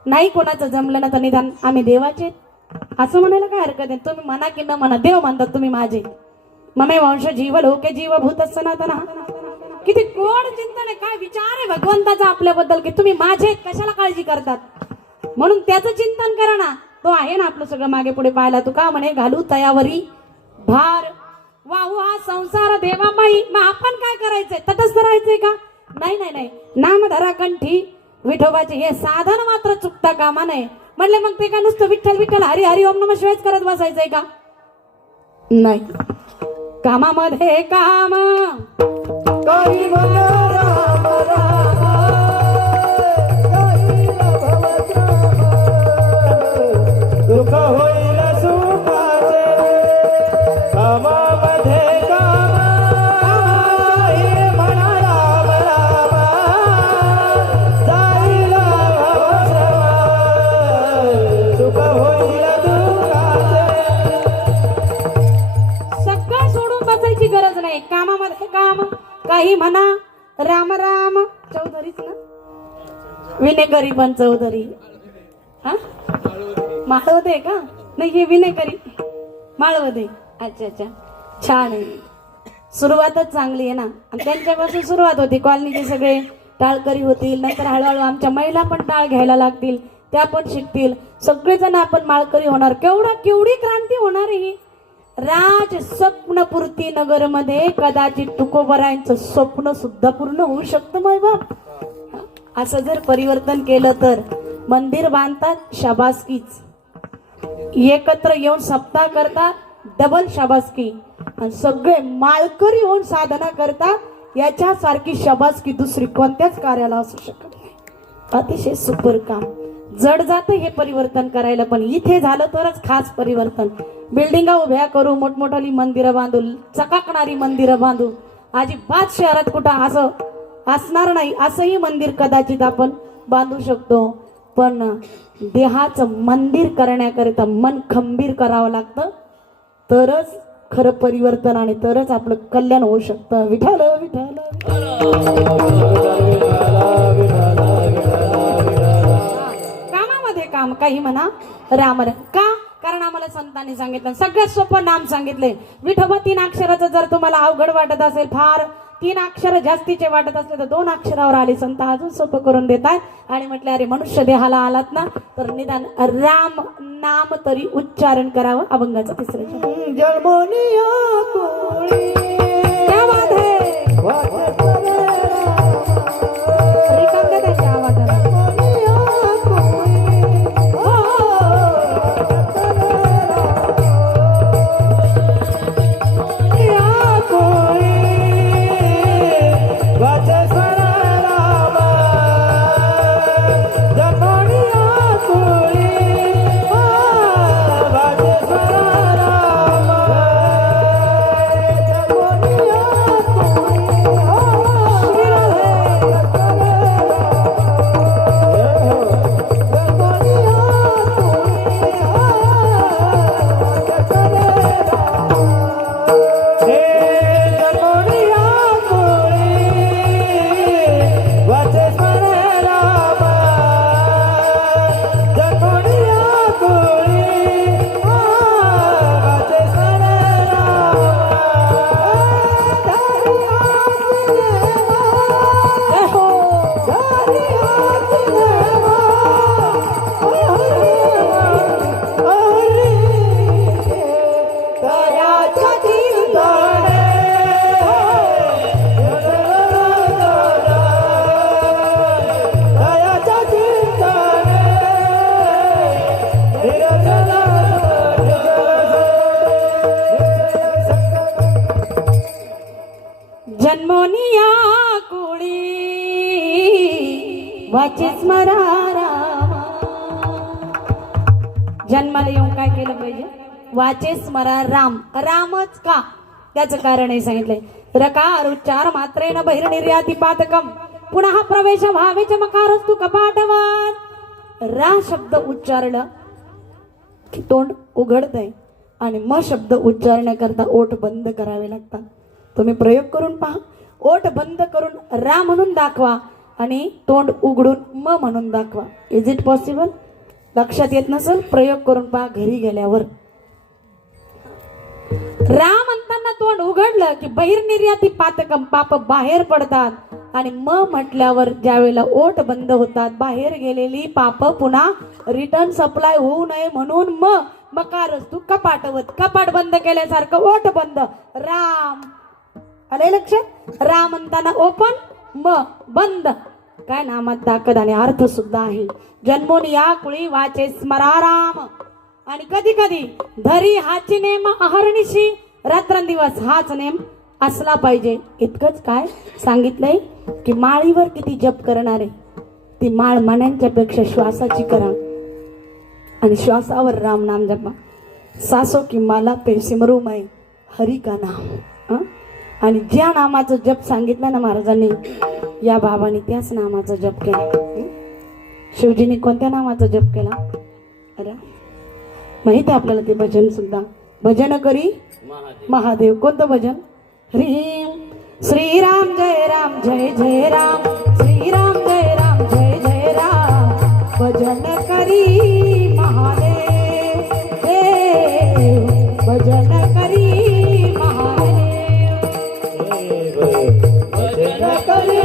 नाही कोणाचं जमलं ना तर निदान आम्ही देवाचे असं म्हणायला काय हरकत आहे. तुम्ही म्हणा की न म्हणा, देव म्हणतात तुम्ही माझे. ममे वंश जीव लोके जीवभूत सनातन. किती गोड चिंतन आहे, काय विचार आहे भगवंताचा आपल्याबद्दल की तुम्ही माझे कशाला काळजी करतात. म्हणून त्याचं चिंतन करा ना. तो आहे ना आपलं सगळं मागे पुढे पाहायला. तू का म्हणे घालू तयावरी भार वाहू हा संसार देवाबाई. मग आपण काय करायचंय, तटस्थ राहायचंय का. नाही नाही नाही, नामधरा कंठी विठोबाचे हे साधन मात्र चुकता कामा नये. म्हणले मग ते का नुसतं विठ्ठल विठ्ठल हरी हरी ओम नमः शिवायच करत बसायचंय का. नाही, कामामध्ये काम काही म्हणा राम राम, काही भवत राम. दुःख होईल सुखाचे, कामामध्ये काम. काही म्हणा राम राम, जाईल भवश्रम. दुःख होईल दुःखाचे. सगळं सोडून बसायची गरज नाही. कामामध्ये काम, काही म्हणा राम राम. चौधरीच ना, विनेकरी पण चौधरी. हा माळवदे का. नाही हे विनेकरी माळवदे. अच्छा अच्छा, छान आहे. सुरुवातच चांगली आहे ना. आणि त्यांच्यापासून सुरुवात होती. कॉलनीचे सगळे टाळकरी होतील, नंतर हळूहळू आमच्या महिला पण टाळ घ्यायला लागतील, त्या पण शिकतील. सगळेजण आपण माळकरी होणार. केवढी क्रांती होणार आहे ही. राज स्वप्नपूर्ती नगर मध्ये कदाचित तुकोबरायांचं स्वप्न सुद्धा पूर्ण होऊ शकतं. माय बाप, असं जर परिवर्तन केलं तर मंदिर बांधतात, शाबासकीच. एकत्र येऊन सप्ताह करतात, डबल शाबासकी. आणि सगळे माळकरी होऊन साधना करतात, याच्यासारखी शाबासकी दुसरी कोणत्याच कार्याला असू शकत नाही. अतिशय सुपर काम. जड जातं हे परिवर्तन करायला, पण इथे झालं तरच खास परिवर्तन. बिल्डिंगा उभ्या करू, मोठमोठाली मंदिरं बांधू, चकाकणारी मंदिरं बांधू. अजिबात शहरात कुठं असं असणार नाही. असंही मंदिर कदाचित आपण बांधू शकतो, पण देहाचं मंदिर करण्याकरिता मन खंबीर करावं लागतं. तरच खरं परिवर्तन आणि तरच आपलं कल्याण होऊ शकतं. विठ्ठल विठ्ठल. कामामध्ये काम, काही म्हणा राम राम. का, कारण आम्हाला संतांनी सांगितलं. सगळ्यात सोपं नाम सांगितले विठोबा. 3 अक्षराचं जर तुम्हाला अवघड वाटत असेल, फार 3 अक्षर जास्तीचे वाटत असले तर 2 अक्षरावर आले संत अजून सोपं करून देतात. आणि म्हटलं अरे मनुष्य देहाला आलात ना तर निदान राम नाम तरी उच्चारण करावं. अभंगाचं 3रं शब्द. जन्मोनिया कोळी, क्या बात है. वाचत रे राम. रिकाम दे त्याच्या आवाजाला. जन्मोनिया कोळी, वाचत रे राम. या कोळी, वाचत रे राम. जन्मोनिया कोळी, वाचत रे राम. जन्मोनिया कुळी वाचे स्मरा रामा. जन्माला येऊन काय केलं पाहिजे, वाचे स्मरा राम. रामच का, त्याचं कारण हे सांगितलंय. रकार उच्चार मात्रेन बहिर्निर्याती पातकम पुन्हा प्रवेश व्हावेच मकारस्तु कपाटवर. रा शब्द उच्चारलं की तोंड उघडतंय आणि म शब्द उच्चारण्याकरता ओठ बंद करावे लागतात. तुम्ही प्रयोग करून पहा. ओठ बंद करून रा म्हणून दाखवा आणि तोंड उघडून म म्हणून दाखवा. Is it possible? लक्षात येत नसेल प्रयोग करून पहा घरी गेल्यावर. रा म्हणताना तोंड उघडलं की बहिर्निर्याती पातकम पाप बाहेर पडतात आणि म म्हटल्यावर ज्यावेळेला ओठ बंद होतात बाहेर गेलेली पाप पुन्हा रिटर्न सप्लाय होऊ नये म्हणून म मकारस्तु कपाटवत. कपाट बंद केल्यासारखं ओठ बंद. राम आले लक्षात? राम म्हणताना ओपन म बंद. काय नामात ताकद आणि अर्थ सुद्धा आहे. जन्मोनी या कुळी वाचे स्मराराम. आणि कधी कधी धरी हाची नेम अहर्निशी. रात्रंदिवस हाच नेम असला पाहिजे. इतकंच काय सांगितलंय की माळीवर किती जप करणारे ती माळ मण्यांच्या पेक्षा श्वासाची करा आणि श्वासावर राम नाम जपा. सासो की माला पे सिमरू मै हरी का नाम. आणि ज्या नामाचं जप सांगितलं ना महाराजांनी या बाबांनी त्याच नामाचा जप केला. शिवजीने कोणत्या नामाचा जप केला? अरे माहिती आहे आपल्याला ते भजन सुद्धा. भजन करी महादेव. कोणतं भजन? ह्रीम श्रीराम जय राम जय जय राम. श्रीराम जय राम जय जय राम. भजन करी महादेव. भजन करी महादेव. भजन करी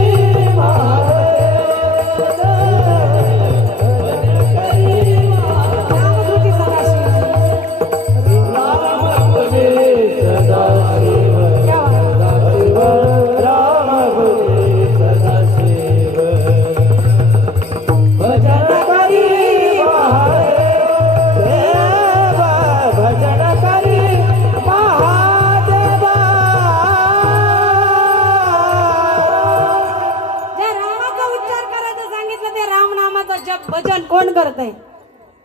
भजन कोण करतंय?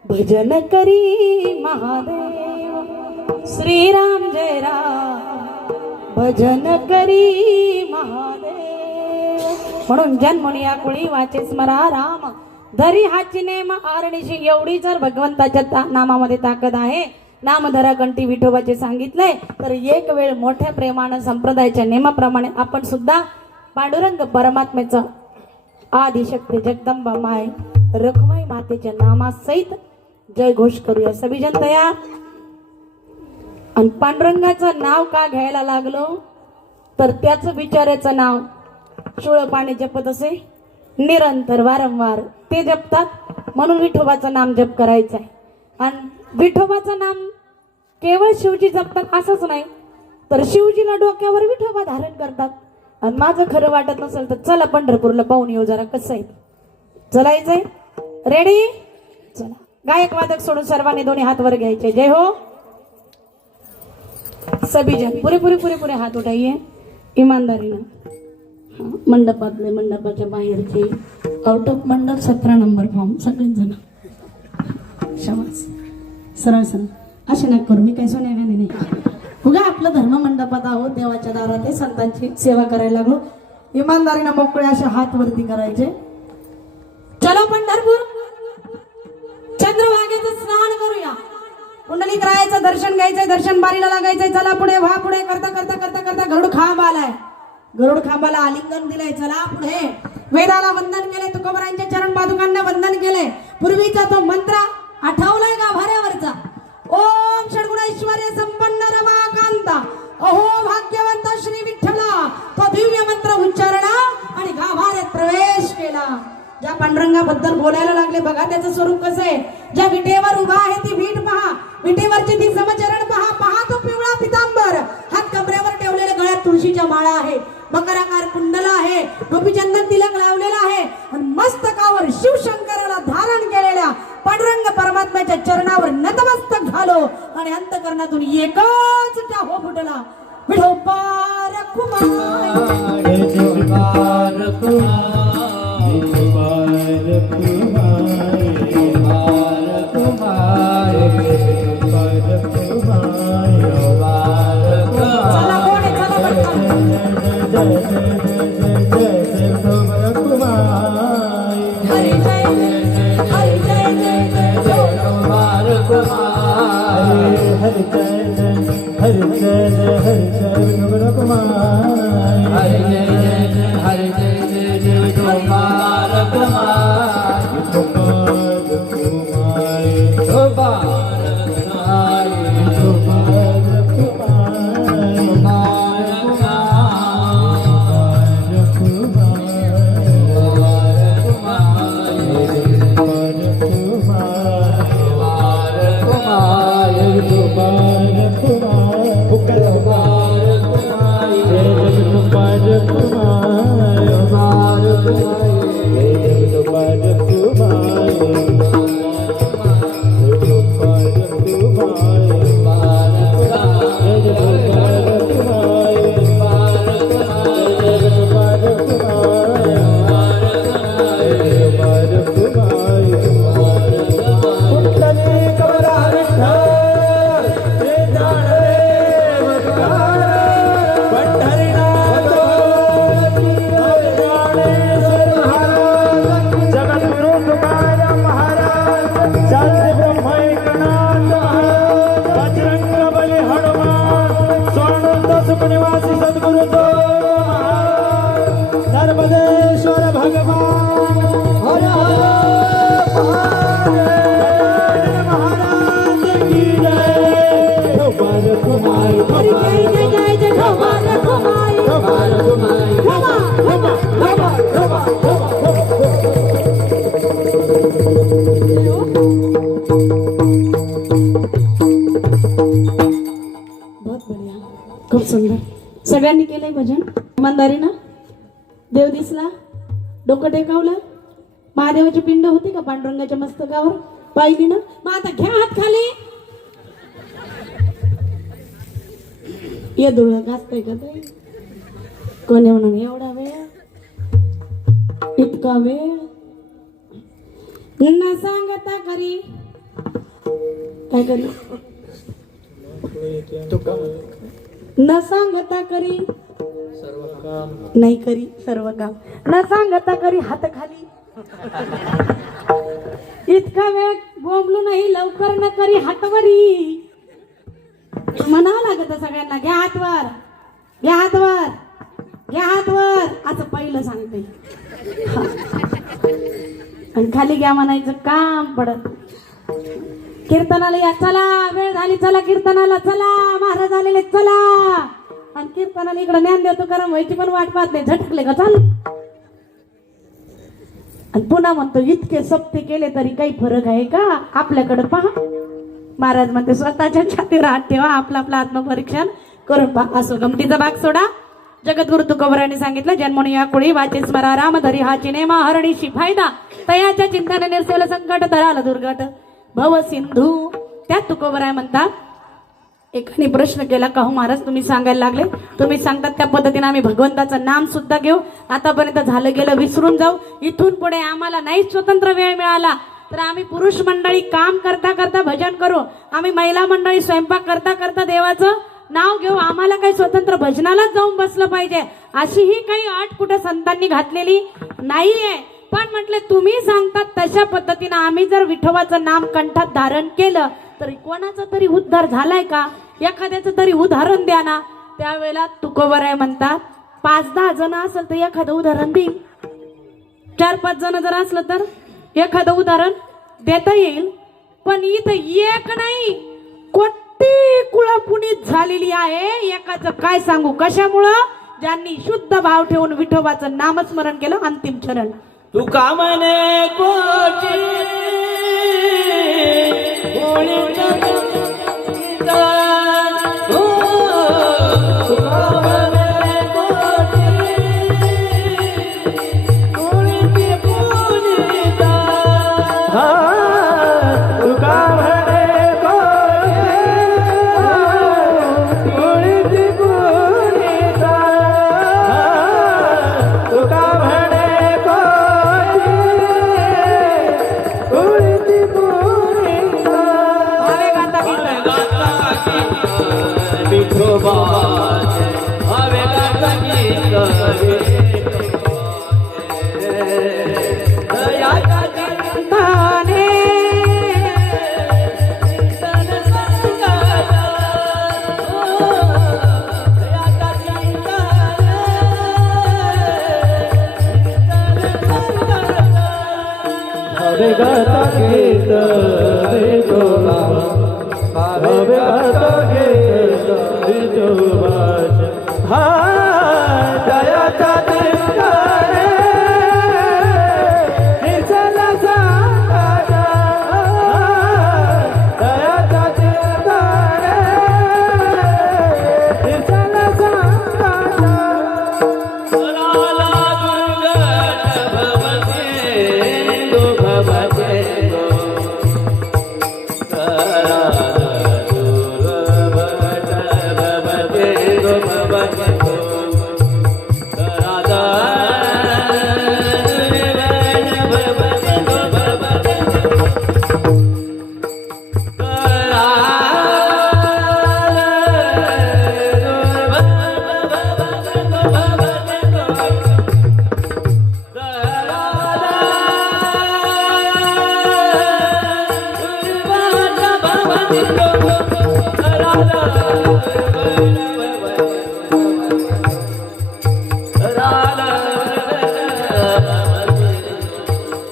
भजन करी महादेव. श्रीराम जय राम. भजन करी महादेव. म्हणून जन्मोनी या कुळी वाचे स्मरा राम. धरी हाची नेम आरणीशी. एवढी जर भगवंताच्या नामामध्ये ताकद आहे नामधरा कंठी विठोबाचे सांगितलंय तर एक वेळ मोठ्या प्रेमानं संप्रदायाच्या नेमाप्रमाणे आपण सुद्धा पांडुरंग परमात्म्याचं आदिशक्ती जगदंबा माय रखमाई मातेच्या नामासहित जय घोष करूया. सभी जन तयार? आणि पांडुरंगाचं नाव का घ्यायला लागलो तर त्याचं बिचाऱ्याचं नाव चुळ पाणी जपत असे निरंतर वारंवार ते जपतात म्हणून विठोबाचं नाम जप करायचं आहे. आणि विठोबाचं नाम केवळ शिवजी जपतात असंच नाही तर शिवजीला डोक्यावर विठोबा धारण करतात. आणि माझं खरं वाटत नसेल तर चला पंढरपूरला पाहून येऊ जरा कसं आहे. चलायचंय? रेडी? चला. गायक वादक सोडून सर्वांनी दोन्ही हात वर घ्यायचे. जय हो. सभी जन पुरे पुरे पुरे पुरे हात उठाइए इमानदारीनं. मंडपातले मंडपाच्या बाहेरचे आउट ऑफ मंडप 17 नंबर फॉर्म सगळेच जण शाबास. सरळ सरळ असे नका करू. मी काही सोन्यागाने नाही. उगा आपलं धर्म मंडपात आहोत देवाच्या दारात संतांची सेवा करायला लागलो. इमानदारीनं मोकळे असे हात वरती करायचे. चलो पंढरपूर चंद्रभागेचं स्नान करूया. पुंडलिक रायाचं दर्शन घ्यायचंय. दर्शन बारीला लागायचंय. चला पुढे व्हा. पुढे करता करता करता करता गरुड खांब आलाय. गरुड खांबाला आलिंगन दिलंय. चला पुढे. वेदाला वंदन केले. तुकोबरांच्या चरण पादुकांना वंदन केले. पूर्वीचा तो मंत्र आठवलाय गाभाऱ्यावरचा. ओम षडगुणैश्वर्य संपन्न रमाकांता अहो भाग्यवंत श्री विठ्ठला. तो दिव्य मंत्र उच्चारला आणि गाभाऱ्यात प्रवेश केला. ज्या पांडुरंगाबद्दल बोलायला लागले बघा त्याचं स्वरूप कसं आहे. ज्या विटेवर उभा आहे ती वीट पहा. विटेवरची ती समचरण पहा. पहा तो पिवळा पितांबर. हात कमरेवर ठेवलेले गळ्यात तुळशीच्या माळा आहे. मकराकार कुंडल आहे. गोपीचंदन तिलक लावलेला आहे. आणि मस्तकावर शिवशंकराला धारण केलेल्या पांडुरंग परमात्म्याच्या चरणावर नतमस्तक झालो आणि अंतकरणातून एकच टाहो फुटला. विठोबा रखुमाई. चला कोण आहे? चला नर्मदेश्वर भगवान हर हर महादेव महाराज की जय गोपाल कुमार गोपाल जय जय गोपाल कुमार गोपाल कुमार बहुत बढ़िया, खूप सुंदर. सगळ्यांनी केलंय भजन इमानदारीनं. देव दिसला, डोकं टेकावलं, महादेवाची पिंड होती का पांडुरंगाच्या मस्तकावर, पाहिली ना. मग आता घ्या हात खाली. ये डोळं घासतंय का ते कोणी म्हणून एवढा वेळ, इतका वेळ न सांगता करी काय करी, न सांगता करी नाही करी सर्व काम, न सांगता करी हात खाली. इतका वेळ बोंबलू नाही, लवकर न करी हातवरी. म्हणावं लागत सगळ्यांना, घ्या हातवर, घ्या हातवर, घ्या हातवर, असं पहिलं सांगते. आणि खाली घ्या म्हणायचं काम पडत. कीर्तनाला या, चला वेळ झाली, चला कीर्तनाला, चला महाराज आलेले, चला. आणि कीर्तनाला इकडे ज्ञान देतो, कारण व्हायची पण वाट पाहत नाही, झटकले का चाल. आणि पुन्हा म्हणतो इतके सप्ते केले तरी काही फरक आहे का, आपल्याकडे पहा. महाराज म्हणते स्वतःच्या छातीवर हात ठेवा, आपलं आपलं आत्मपरीक्षण करून पहा. असो गमतीचा भाग सोडा. जगद्गुरु तुकोबरायांनी सांगितलं, जन्मोनी या कुळी वाचे स्मरा राम धरी हा चिनेमा हरणीशी फायदा, तयाच्या चिंताने निर्सेवलं संकट धराल दुर्घट भव सिंधू. त्यात तुकोबराय म्हणतात, एकाने प्रश्न केला, का हो महाराज तुम्ही सांगायला लागले, तुम्ही सांगतात त्या पद्धतीने आम्ही भगवंताचं नाम सुद्धा घेऊ, आतापर्यंत झालं गेलं विसरून जाऊ, इथून पुढे आम्हाला नाही स्वतंत्र वेळ मिळाला तर आम्ही पुरुष मंडळी काम करता करता भजन करू, आम्ही महिला मंडळी स्वयंपाक करता करता देवाचं नाव घेऊ, आम्हाला काही स्वतंत्र भजनालाच जाऊन बसलं पाहिजे, अशी ही काही अट कुठे संतांनी घातलेली नाहीये. पण म्हटले तुम्ही सांगतात तशा पद्धतीने आम्ही जर विठोबाचं नाम कंठात धारण केलं तर कोणाचा तरी उद्धार झालाय का, एखाद्याचं तरी उदाहरण द्या ना. त्यावेळेला तुकोबराय म्हणतात, 5-10 जण असेल तर एखादं उदाहरण देईल, 4-5 जण जर असलं तर एखादं उदाहरण देता येईल. पण इथं एक नाही, कोटी कुळं पुनीत झालेली आहे. एकाचं काय सांगू, कशामुळं, ज्यांनी शुद्ध भाव ठेवून विठोबाचं नामस्मरण केलं अंतिम चरण. तुका म्हणे कोची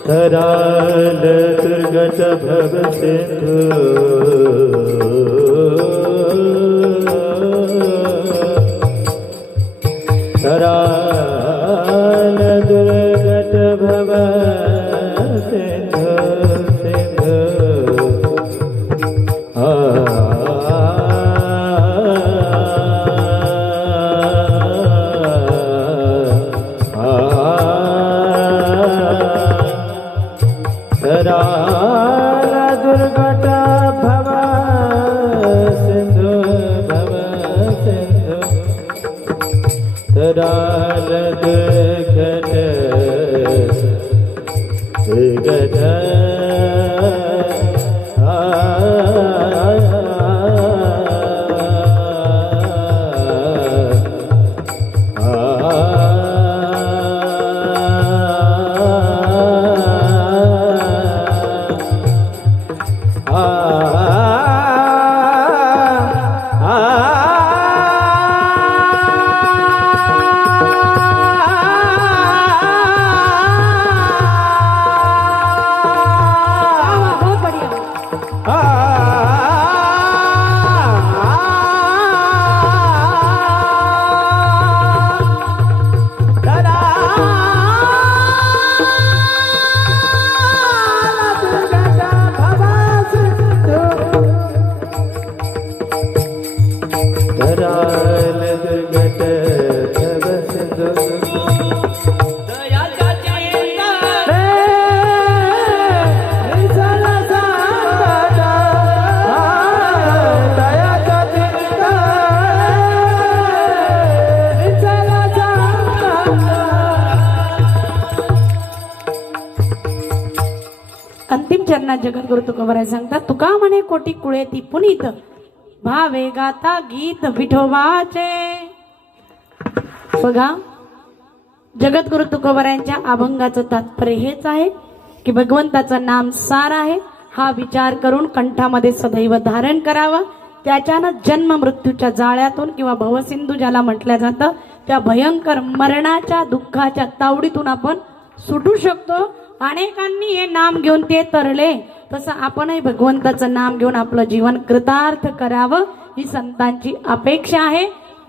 तराल दुर्गत भव सिंधु तराल दुर्गत भव सिंधु सिंधु तराल दुर्गत भव सिंधु भव सिंधु तराल दुर्गत दुर्गत बहुत बढ़िया। तराल दुर्गत भव सिंधु अंतिम चरणात जगद्गुरु तुकोबराय सांगतात, तुका म्हणे कोटी कुळे ती पुनीत भावे गाता गीत विठोबाचे. बघा, जगद्गुरु तुकोबरायांच्या अभंगाचं तात्पर्य हेच आहे की भगवंताचं नाम सार आहे. हा विचार करून कंठामध्ये सदैव धारण करावा. त्याच्यानं जन्म मृत्यूच्या जाळ्यातून किंवा भवसिंधू ज्याला म्हटलं जातं त्या भयंकर मरणाच्या दुःखाच्या तावडीतून आपण सुटू शकतो. अनेकांनी हे नाम घेऊन ते तरले, तसं आपणही भगवंताचं नाम घेऊन आपलं जीवन कृतार्थ करावं ही संतांची अपेक्षा आहे.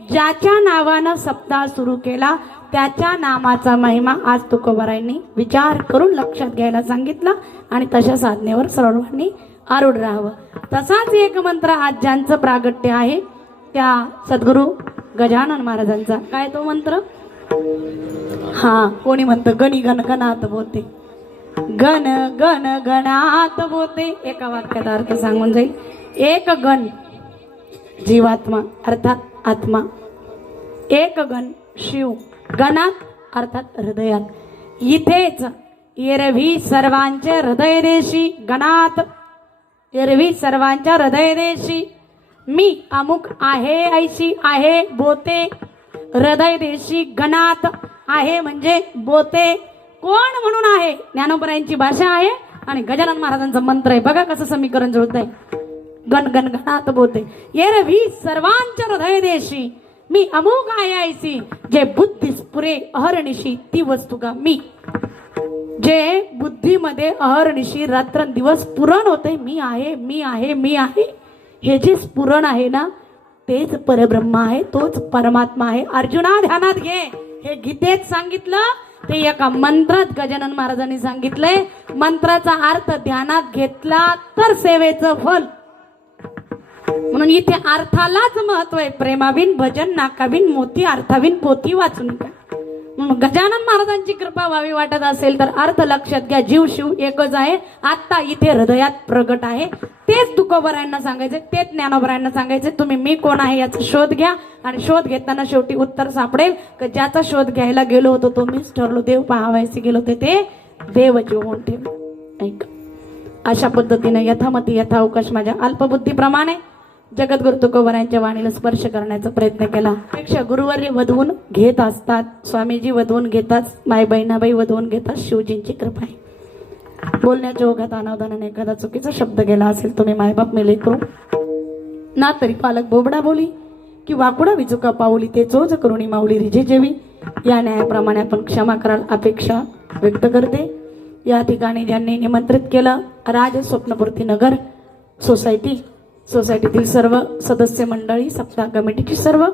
ज्याच्या नावानं सप्ताह सुरू केला त्याच्या नामाचा महिमा आज तुकोबरायांनी विचार करून लक्षात घ्यायला सांगितला आणि तशा साधनेवर सर्वांनी आरूढ राहावं. तसाच एक मंत्र आज ज्यांचं प्रागट्य आहे त्या सद्गुरू गजानन महाराजांचा. काय तो मंत्र? हा, कोणी म्हणतं गणी गण गणात बोते, गण गण गणात बोते. एका वाक्यात अर्थ सांगून जाईल. एक गण जीवात्मा अर्थात आत्मा, एक गण शिव, गणात अर्थात हृदयात. इथेच एरवी सर्वांचे हृदय देशी, गणात एरवी सर्वांच्या हृदय देशी मी अमुक आहे ऐशी आहे बोते. हृदय देशी गणात आहे म्हणजे बोते. कोण म्हणून आहे? ज्ञानोबरायांची भाषा आहे आणि गजानन महाराजांचा मंत्र आहे. बघा कसं समीकरण जुळत आहे. गण गण गणात बोते, एरवी सर्वांच्या हृदय देशी मी अमुक आहे ऐसी, जे बुद्धीस पुरे अहर्निशी ती वस्तू का मी. जे बुद्धीमध्ये अहर्निशी रात्रंदिवस पुरण होते, मी आहे मी आहे मी आहे, हे जे स्फुरण आहे ना तेच परब्रह्म आहे, तोच परमात्मा आहे. अर्जुना ध्यानात घे, हे गीतेत सांगितलं, ते एका मंत्रात गजानन महाराजांनी सांगितलंय. मंत्राचा अर्थ ध्यानात घेतला तर सेवेचं फल. म्हणून इथे अर्थालाच महत्व आहे. प्रेमाविन भजन नाकाविन मोती, अर्थाविन पोथी वाचून का. मग गजानन महाराजांची कृपा व्हावी वाटत असेल तर अर्थ लक्षात घ्या. जीव शिव एकच आहे, आता इथे हृदयात प्रगट आहे. तेच तुकोबरायांना सांगायचे, तेच ज्ञानोबरायांना सांगायचे. तुम्ही मी कोण आहे याचा शोध घ्या आणि शोध घेताना शेवटी उत्तर सापडेल की ज्याचा शोध घ्यायला गेलो होतो तो मीच ठरलो. देव पाहावायचे गेलो होते ते देव जीवन ठेव. ऐक, अशा पद्धतीने यथामती यथावकाश माझ्या अल्पबुद्धीप्रमाणे जगद्गुरु तुकोबरायांच्या वाणीला स्पर्श करण्याचा प्रयत्न केला. पेक्षा गुरुवर्य वधवून घेत असतात, स्वामीजी वधवून घेतात, माय बहिणाबाई वधवून घेतात. शिवजींची कृपा आहे. बोलण्याच्या ओघात अनावधानाने एखादा चुकीचा शब्द गेला असेल, तुम्ही मायबाप मेले करू ना तरी पालक बोबडा बोली की वाकुडा विचुका पाऊली ते चोच करुणी माऊली रिजे जेवी, या न्यायाप्रमाणे आपण क्षमा कराल अपेक्षा व्यक्त करते. या ठिकाणी ज्यांनी निमंत्रित केलं, राज स्वप्नपूर्ती नगर सोसायटीतील सर्व सदस्य मंडळी, सप्ताह कमिटीची सर्व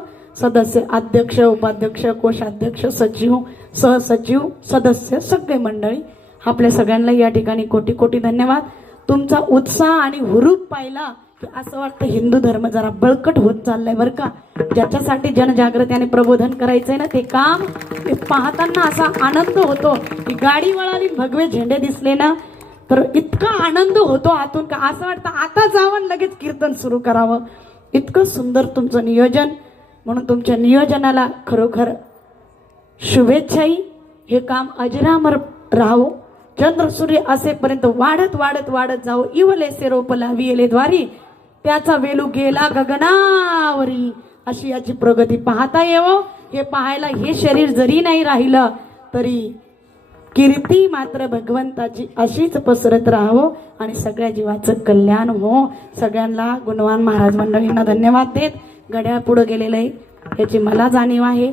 सदस्य, अध्यक्ष, उपाध्यक्ष, कोषाध्यक्ष, सचिव, सहसचिव, सदस्य, सगळे मंडळी, आपल्या सगळ्यांना या ठिकाणी कोटी कोटी धन्यवाद. तुमचा उत्साह आणि हुरूप पाहिला की असं वाटतं हिंदू धर्म जरा बळकट होत चाललाय बरं का. ज्याच्यासाठी जनजागृती आणि प्रबोधन करायचंय ना, ते काम ते पाहताना असा आनंद होतो की गाडी वळाली, भगवे झेंडे दिसले ना, तर इतका आनंद होतो आतून का असं वाटतं आता जावं लगेच कीर्तन सुरू करावं. इतकं सुंदर तुमचं नियोजन, म्हणून तुमच्या नियोजनाला खरोखर शुभेच्छाही. हे काम अजरामर राहो, चंद्र सूर्य असेपर्यंत वाढत वाढत वाढत जाओ. इवलेसे रोप लाविले द्वारी, त्याचा वेलू गेला गगनावरी, अशी याची प्रगती पाहता येवो. हे पाहायला हे शरीर जरी नाही राहिलं तरी कीर्ती मात्र भगवंताची अशीच पसरत राहावं आणि सगळ्या जीवाचं कल्याण हो. सगळ्यांना गुणवान महाराज मंडळींना धन्यवाद देत घड्याळ पुढे गेलेलं आहे याची मला जाणीव आहे.